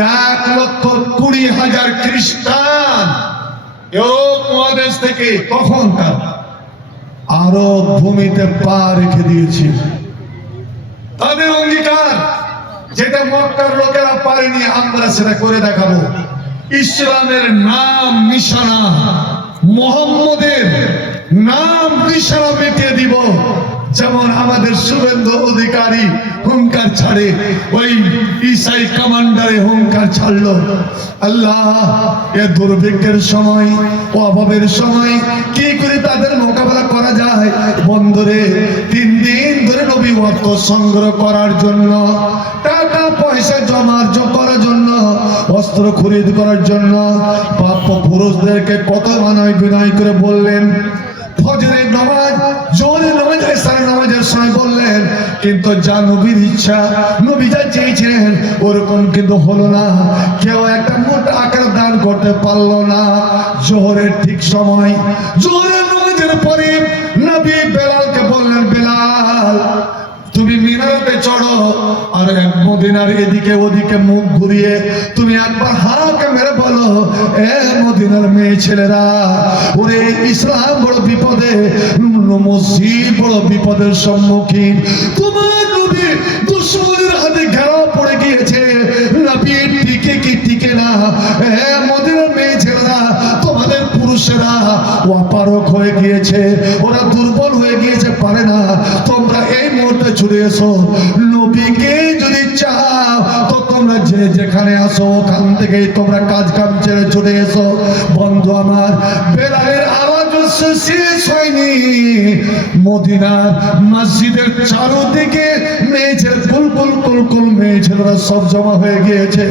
1,20,000 খ্রিস্টান ইউরোপ মহাদেশ থেকে তখনকার আরব ভূমিতে পা রেখে দিয়েছে। তাদের অঙ্গীকার, যেটা মক্কার লোকেরা পারেনি, আমরা সেটা করে দেখাবো। ইসলামের নাম নিশানা, মুহাম্মদের নাম নিশানা মিটিয়ে দিব। যেমন আমাদের শুভেন্দু অধিকারী হুঙ্কার ছাড়ে, ওই ঈসাই কমান্ডারে হুঙ্কার ছাড়লো। আল্লাহ, এ দুর্ভিক্ষের সময়, অভাবের সময় কি করে তাদের মোকাবেলা করা যায়। বন্ধুরে, 3 দিন ধরে নবী অর্থ সংগ্রহ করার জন্য, টাকা পয়সা জমা করার জন্য, অস্ত্র খরিদ করার জন্য প্রাপ্য পুরুষদেরকে কত মানায় বিনয় করে বললেন। ফজরের নামাজ, জোহরের নামাজ, এশারের নামাজের সময় বললেন, কিন্তু যা নবীর ইচ্ছা, নবী যা চেয়েছিলেন ওরকম কিন্তু হলো না। কেউ একটা মোটা আকার দান করতে পারলো না। জোহরের ঠিক সময়, জোহরের নামাজের পরে নবী বেলালকে বললেন, বেলাল তুমি মিনারেতে চড়ো আর এক মদিনার এদিকে ওদিকে মুখ ঘুরিয়ে তুমি একবার হাঁক মেরে বলো, এ মদিনার মেয়ে ছেলেরা, ওরে ইসলাম বড় বিপদে, মসজিদ বড় বিপদের সম্মুখীন, তোমার নবী দুশমনের হাতে ঘেরাও পড়ে গিয়েছে, নবী টিকে কি টিকে না, এ মদিনার মেয়ে ছেলেরা, তোমাদের পুরুষেরা অপারক হয়ে গিয়েছে, ওরা দুর্বল হয়ে গিয়েছে, পারে না, তোমরা এই মুহূর্তে ছুটে এসো, নবীকে যদি চাও তো তোমরা যে যেখানে আসো ওখান থেকে তোমরা কাজ কাম ছেড়ে ছুটে এসো। বন্ধু আমার, বেলালের আওয়াজ শেষ হয়নি, মদিনার মসজিদের চারদিকে মেয়ে ছেলে কুলকুল কুলকুল মেয়ে ছেলেরা সব জমা হয়ে গিয়েছে,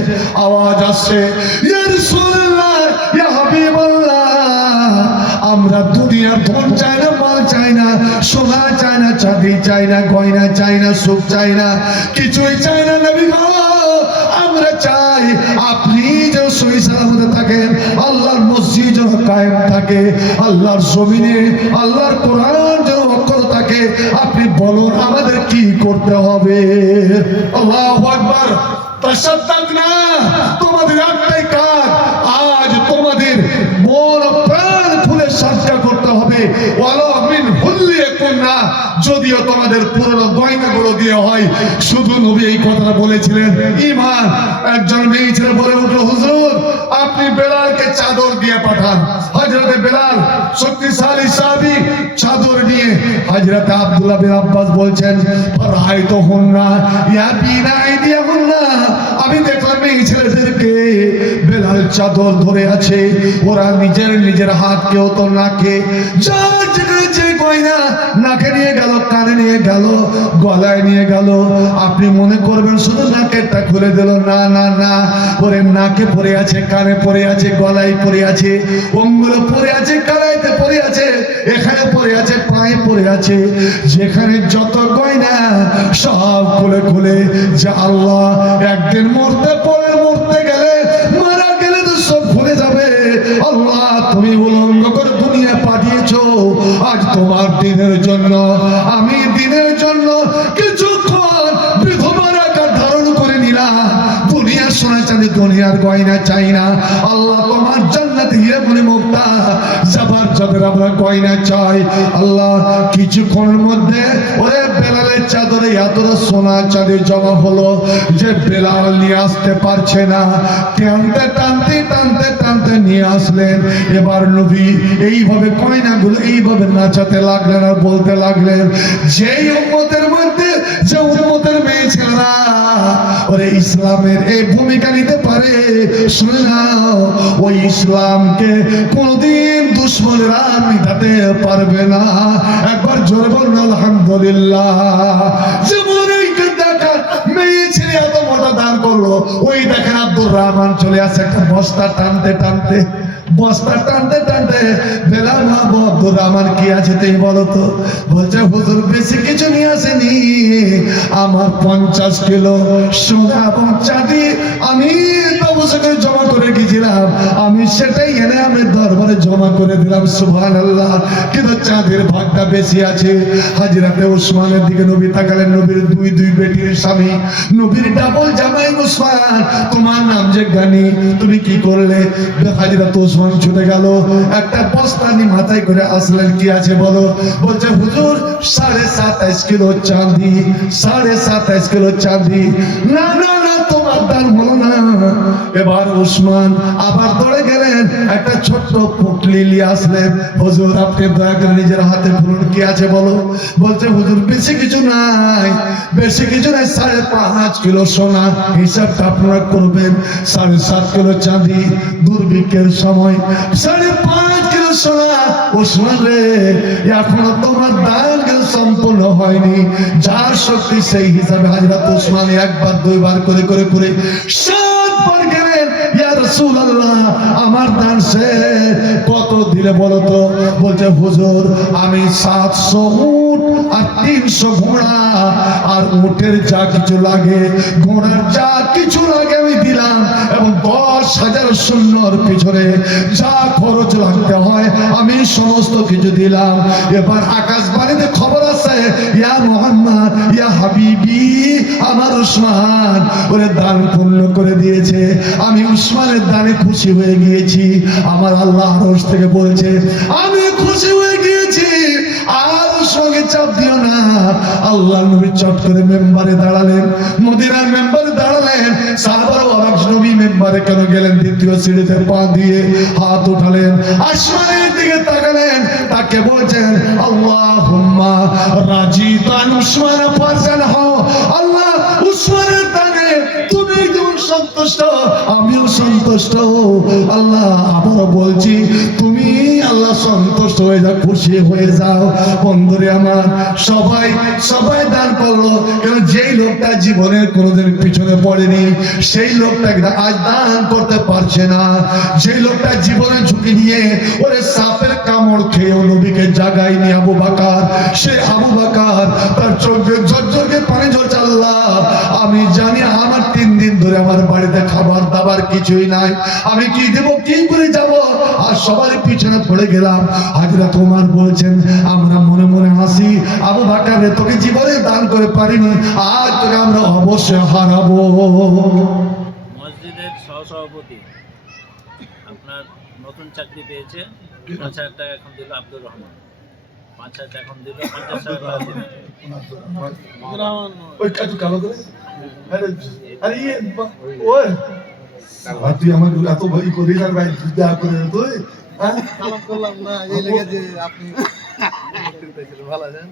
আওয়াজ আসছে, ইয়া রাসূলুল্লাহ, ইয়া হাবিবাল্লাহ, আমরা দুনিয়ার ধন চাই না, মাল চাই না, সোনা চাই না, চাঁদি চাই না, গয়না চাই না, সুখ চাই না, কিছুই চাই না নবী গো, আমরা চাই আপনি যেন সহি সালামতে থাকেন, আল্লাহর মসজিদ যেন কায়েম থাকে, আল্লাহর জমিনে আল্লাহর কোরআন যেন অক্ষর থাকে, আপনি বলুন আমাদের কি করতে হবে? আল্লাহু আকবার। তাসাদ্দাকনা, তোমাদের একটাই কাজ, আজ তোমাদের মন প্রাণ খুলে সাজদা করতে হবে, ওয়ালা মিন হুল্লি কুন্না, যদিও তোমাদের পুরনো গয়নাগুলো দিয়ে হয়। শুধু নবী এই কথাটা বলেছিলেন, ঈমান। একজন মেয়ে ছেলে বলে উঠলো, হুজুর আপনি বেলালকে চাদর দিয়ে পাঠান। হযরতে বেলাল শক্তিশালী সাহাবী, চাদর নিয়ে হযরতে আব্দুল্লাহ বিন আব্বাস বলছেন, ফারাইতুহুন্না ইয়াবিনা আইদিয়াহুন্না, আমি দেখলাম এই ছেলেদেরকে বেলাল চাদর ধরে আছে, ওরা নিজের নিজের হাত কেউ তো নাকে, যার যে গয়না নাকে নিয়ে গেল, কানে নিয়ে গেল, গলায় নিয়ে গেল। আপনি মনে করবেন শুধু নাকেরটা খুলে দিল, না না না, ওরে নাকে পড়ে আছে, কানে পড়ে আছে, গলায় পড়ে আছে, অঙ্গুলে পড়ে আছে, কালাইতে পড়ে আছে, এখানে পড়ে আছে, পায়ে পড়ে আছে, যেখানে যত গয়না সব খুলে খুলে, যে আল্লাহ একদিন মরতে গেলে, মারা গেলে তো সব ভুলে যাবে, আল্লাহ তুমি উলঙ্গ করে দুনিয়া পাঠিয়েছো, আজ তোমার দিনের জন্য, আমি দিনের জন্য কিছুক্ষণ বিধবার আকার ধারণ করে নিলাম, দুনিয়ার সোনা চাঁদি দুনিয়ার গয়না চাই না, আল্লাহ তোমার জান্নাতে হিরে মনে মুক্তা যাবার যাদের আমরা গয়না চাই। আল্লাহ কিছুক্ষণের মধ্যে ওরে বেলালের চাদরে এতটা সোনা চাঁদি জমা হলো যে বেলাল নিয়ে আসতে পারছে না, টানতে টানতে টানতে টানতে নিয়ে আসলেন। এবার নবী এইভাবে গয়নাগুলো এইভাবে নাচাতে লাগলেন আর বলতে লাগলেন, যেই উম্মতের মধ্যে যে উম্মতের মেয়ে ছেলেরা ওরে ইসলামের এই ভূমিকা নিতে পারে, শুনে নাও, ওই ইসলামকে কোনদিন দুশমনরা মিটাতে পারবে না। একবার জোরে বলুন আলহামদুলিল্লাহ। যেমন এই দেখা মেয়ে ছেলে এত মোটা দান করলো, ওই দেখেন আব্দুর রহমান চলে আসে একটা বস্তা টানতে টানতে, বস্তা টানতে টানতে বেলাল ভাবো আব্দুর রহমান কি আছে তুই বলো তো? বলছে হুজুর বেশি কিছু নিয়ে আসেনি, আমার 50 কিলো সোনা এবং চাঁদি আমি করে জমা করে গেছিলাম, আমি সেটাই এনে আমি দরবারে জমা করে দিলাম। সুবহানাল্লাহ। কিন্তু চাঁদের ভাগটা বেশি আছে। হাজরাতে ওসমানের দিকে নবী তাকালেন, নবীর দুই বেটির স্বামী, নবীর ডাবল জামাই ওসমান, তোমার নাম যে গানি, তুমি কি করলে? হাজরাতে ওসমান ছুটে গেল, একটা বস্তা নিয়ে মাথায় করে আসলেন, কি আছে বলো? বলছে হুজুর 27.5 কিলো চাঁদি, 27.5 কিলো চাঁদি। না না না, তোমার দান হলো না। এবার ওসমান আবার দৌড়ে গেলেন, একটা ছোট্ট পুটলি নিয়ে আসলেন, হুজুর আপনি দয়া করে নিজের হাতে খুলুন, কি আছে বলো? বলছে হুজুর বেশি কিছু নাই, বেশি কিছু নাই, 5.5 কিলো সোনা, হিসাবটা আপনারা করবেন। 7.5 কিলো চাঁদি, দুর্ভিক্ষের সময় 5.5 কিলো সোনা। ওসমান রে, এখনো তোমার দান সম্পূর্ণ হয়নি, যার শক্তি সেই হিসাবে হযরত ওসমান একবার দুইবার করে করে করে 7 বার গেলেন, ইয়া রাসূলুল্লাহ আমার দান শেষ, কত দিলে বলো তো? বলছে হুজুর আমি 700 উট আর 300 ঘোড়া, আর উটের যা কিছু লাগে, ঘোড়ার যা কিছু লাগে আমি দিলাম, এবং 10 10,000 শূন্যর পিছনে যা খরচ লাগতে হয় আমি সমস্ত কিছু দিলাম। এবার আকাশবাণীতে খবর আছে, ইয়া মুহাম্মদ ইয়া হাবিবি, আমার উসমান ওরে দান পূর্ণ করে দিয়েছে। আমি উসমানের দানে খুশি হয়ে গিয়েছি। আমার আল্লাহ আরশ থেকে বলছে আমি খুশি হয়ে গিয়েছি, আর সঙ্গে চাপ দিও না। আল্লাহ নবী চট করে মেম্বারে দাঁড়ালেন, মদিনার মেম্বারে দাঁড়ালেন। সাহাবারা অবাক, নবী মেম্বারে কেন গেলেন? দ্বিতীয় সিঁড়িতে পা দিয়ে হাত উঠালেন, আসমানের দিকে তাকালেন, তাকে বলছেন আল্লাহুম্মা রাজিতান উসমান ফারজান হও। আল্লাহ উসমানের দানে তুমি যেমন সন্তুষ্ট আমিও সন্তুষ্ট। আল্লাহ আবারও বলছি তুমি আল্লাহ সন্তুষ্ট হয়ে যাও, খুশি হয়ে যাও। বন্ধুরে আমার, সবাই সবাই দান করলো, কারণ যেই লোকটা জীবনের কোনোদিন পিছনে পড়েনি সেই লোকটা আজ দান করতে পারছে না। যেই লোকটা জীবনে ঝুঁকি নিয়ে ওরে সাপের কামড় খেয়েও নবীকে জাগায়নি আবু বকর, সে আবু বকর তার চোখে ঝরঝরকে পানি ঝরছে। আল্লাহ আমি জানি আমার 3 দিন ধরে আমার বাড়িতে খাবার দাবার কিছুই নাই, আমি কি দেব, কি করে যাব? আর সবার পিছনে পড়ে গেলাম। হাজরত ওমর বলছেন আমরা মনে মনে হাসি, আবু বকর রে তোকে জীবনে দান করে পারিনি, আজ তোকে আমরা অবশ্যই হারাবো। মসজিদের সহসভাপতি আপনার নতুন চাকরি পেয়েছে, 5,000 টাকা এখন দিল আব্দুর রহমান, 5,000 টাকা এখন দিল, 50,000 টাকা দিল। ওই কাজু কালো করে আরে আরে ইয়ে ওই আর তুই আমার এত ভয় করিস আর ভাই যা করে তুই হ্যাঁ সালাম করলাম না, এই লেগে যে আপনি ভালো আছেন।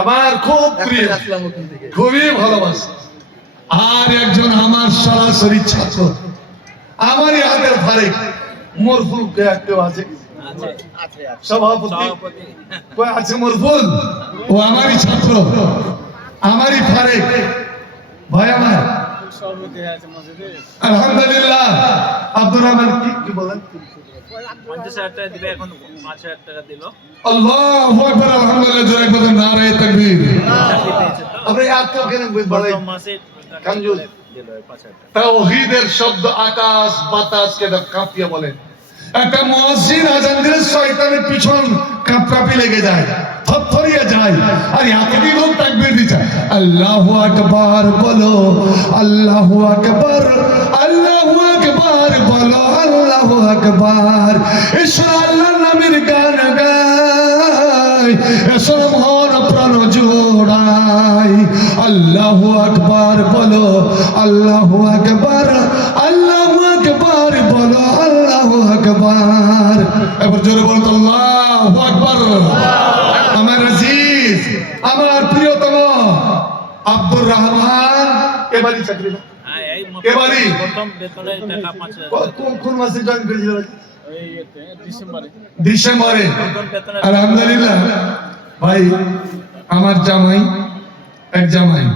আমার খুব প্রিয়, আসলাম ওখান থেকে। খুবই ভালোবাসি। আর একজন আমার সরাসরি ছাত্র, আমারই হাতের ফারেক মরফুল কেউ আছে সভাপতি কই আছে? মরফুল ও আমারই ছাত্র, আমারই ফারেক ভাই আমার। সভাপতি আছে মসজিদে, আলহামদুলিল্লাহ। আব্দুর রহমান কি বলেন? 50,000 টাকা দিলে, এখন 5,000 টাকা দিল। আল্লাহু আকবার, আলহামদুলিল্লাহ, জোরে বলেন নারে তাকবীর। চাকরি পেয়েছে তো, আপনি আজ তো কেন বলে প্রথম মাসে কাঞ্জুস দিল 5,000 টাকা। তাওহীদের শব্দ আকাশ বাতাসকে কাঁপিয়ে বলেন। একটা মুয়াজ্জিন আজান দিলে শয়তানের পিছন কাঁপি লেগে যায়, থরথরিয়ে যায়, আর এতটি লোক তাকবীর দিচ্ছে আল্লাহু আকবার বলো, আল্লাহু আকবার, আল্লাহু আকবার বলো, আল্লাহু আকবার। এসো আল্লাহর নামের গান গাই, এসো মন প্রাণ জোড়াই। আল্লাহু আকবার বলো, আল্লাহু আকবার, আল্লাহু আকবার বলো, আল্লাহু আকবার। এবার জোরে বলো তো আল্লাহু আকবার। আমার আজিজ, আমার প্রিয়তম আব্দুর রহমান এবারই চাকরি না, হ্যাঁ, এই এবারই প্রথম বেতনের টাকা 5,000 কোন মাসে জয়েন করেছিল? এই ইয়েতে ডিসেম্বরে। ডিসেম্বরে। প্রথম বেতনের আলহামদুলিল্লাহ। ভাই আমার জামাই, এক জামাই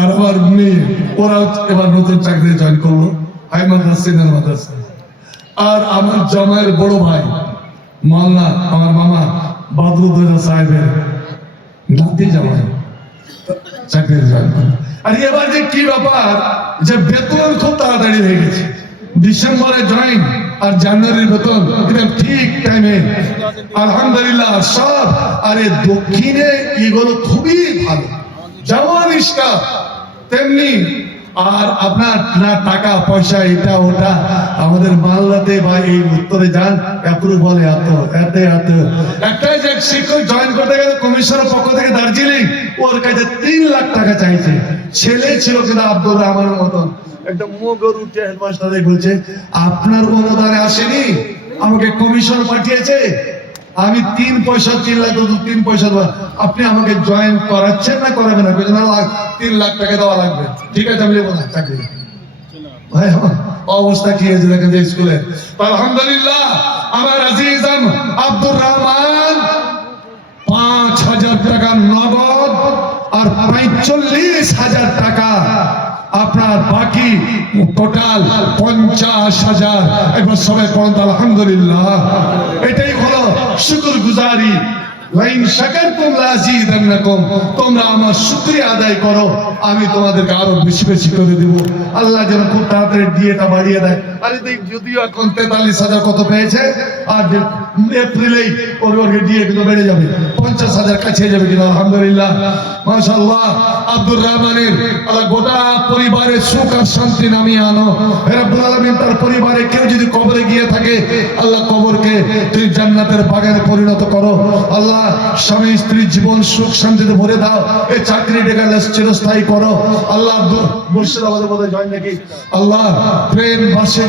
আর আমার মেয়ে, ওরা এবার নতুন চাকরি জয়েন করলো হাই মাদ্রাসা, সিনিয়র মাদ্রাসা। আর আমার জামাইয়ের বড় ভাই মাল্লা, আমার মামা বাদরুদ্দৌলা সাহেবের নাতি জামাই চাকরি জয়েন করলো। আর এবার যে কি ব্যাপার, যে বেতন খুব তাড়াতাড়ি হয়ে গেছে। ডিসেম্বরে জয়েন আর জানুয়ারির বেতন একদম ঠিক টাইমে, আলহামদুলিল্লাহ সব। আরে দক্ষিণে এগুলো খুবই ভালো, যেমন স্টাফ তেমনি। আর আপনার না টাকা পয়সা এটা ওটা, আমাদের মালদাতে বা এই উত্তরে যান এপ্রুভ বলে এত এত এত। একটাই যে শিক্ষক জয়েন করতে গেলে কমিশনের পক্ষ থেকে দার্জিলিং, ওর কাছে 3 লাখ টাকা চাইছে। ছেলে ছিল কিন্তু আব্দুর রহমানের মতন একটা মুগর উঠে হেডমাস্টার বলছে আপনার অনুদানে আসেনি, আমাকে কমিশন পাঠিয়েছে, আমি 3 পয়সা 3 লাখ 3 পয়সা দেবো, আপনি আমাকে জয়েন করাচ্ছেন না করাবেন না? 3 লাখ টাকা দেওয়া লাগবে। ঠিক আছে আমি নেবো না চাকরি। ভাই আমার অবস্থা কি হয়েছে দেখেন যে স্কুলে। আলহামদুলিল্লাহ আমার আজিজাম আব্দুর রহমান 5,000 টাকা নগদ আর 45,000 টাকা আপনার বাকি, টোটাল 50,000। এবার সবাই পড়েন আলহামদুলিল্লাহ। এটাই হলো শুকর গুজারি। লাইন শাকারতুম লাযীদান্নাকুম, তোমরা আমার শুকরিয়া আদায় করো, আমি তোমাদেরকে আরো বেশি বেশি করে দিব। আল্লাহ যেন খুব তাড়াতাড়ি দিয়েটা বাড়িয়ে দেয়। আরে দেখ, যদিও এখন 43,000 কত পেয়েছে, আর এপ্রিলেই ওর দিয়ে কিন্তু বেড়ে যাবে, 50,000 কাছে যাবে কিনা। আলহামদুলিল্লাহ, মাশাআল্লাহ। আব্দুর রহমানের আল্লাহ গোটা পরিবারের সুখ আর শান্তি নামিয়ে আনো হে রব্বুল আলামিন। তার পরিবারে কেউ যদি কবরে গিয়ে থাকে, আল্লাহ কবরকে তুই জান্নাতের বাগানে পরিণত করো। আল্লাহ স্বামী স্ত্রীর জীবন সুখ শান্তিতে ভরে দাও, এই চাকরিটাকে চিরস্থায়ী করো। আল্লাহ মুর্শিদাবাদে বোধহয় জয়েন নাকি, আল্লাহ ট্রেন বাসে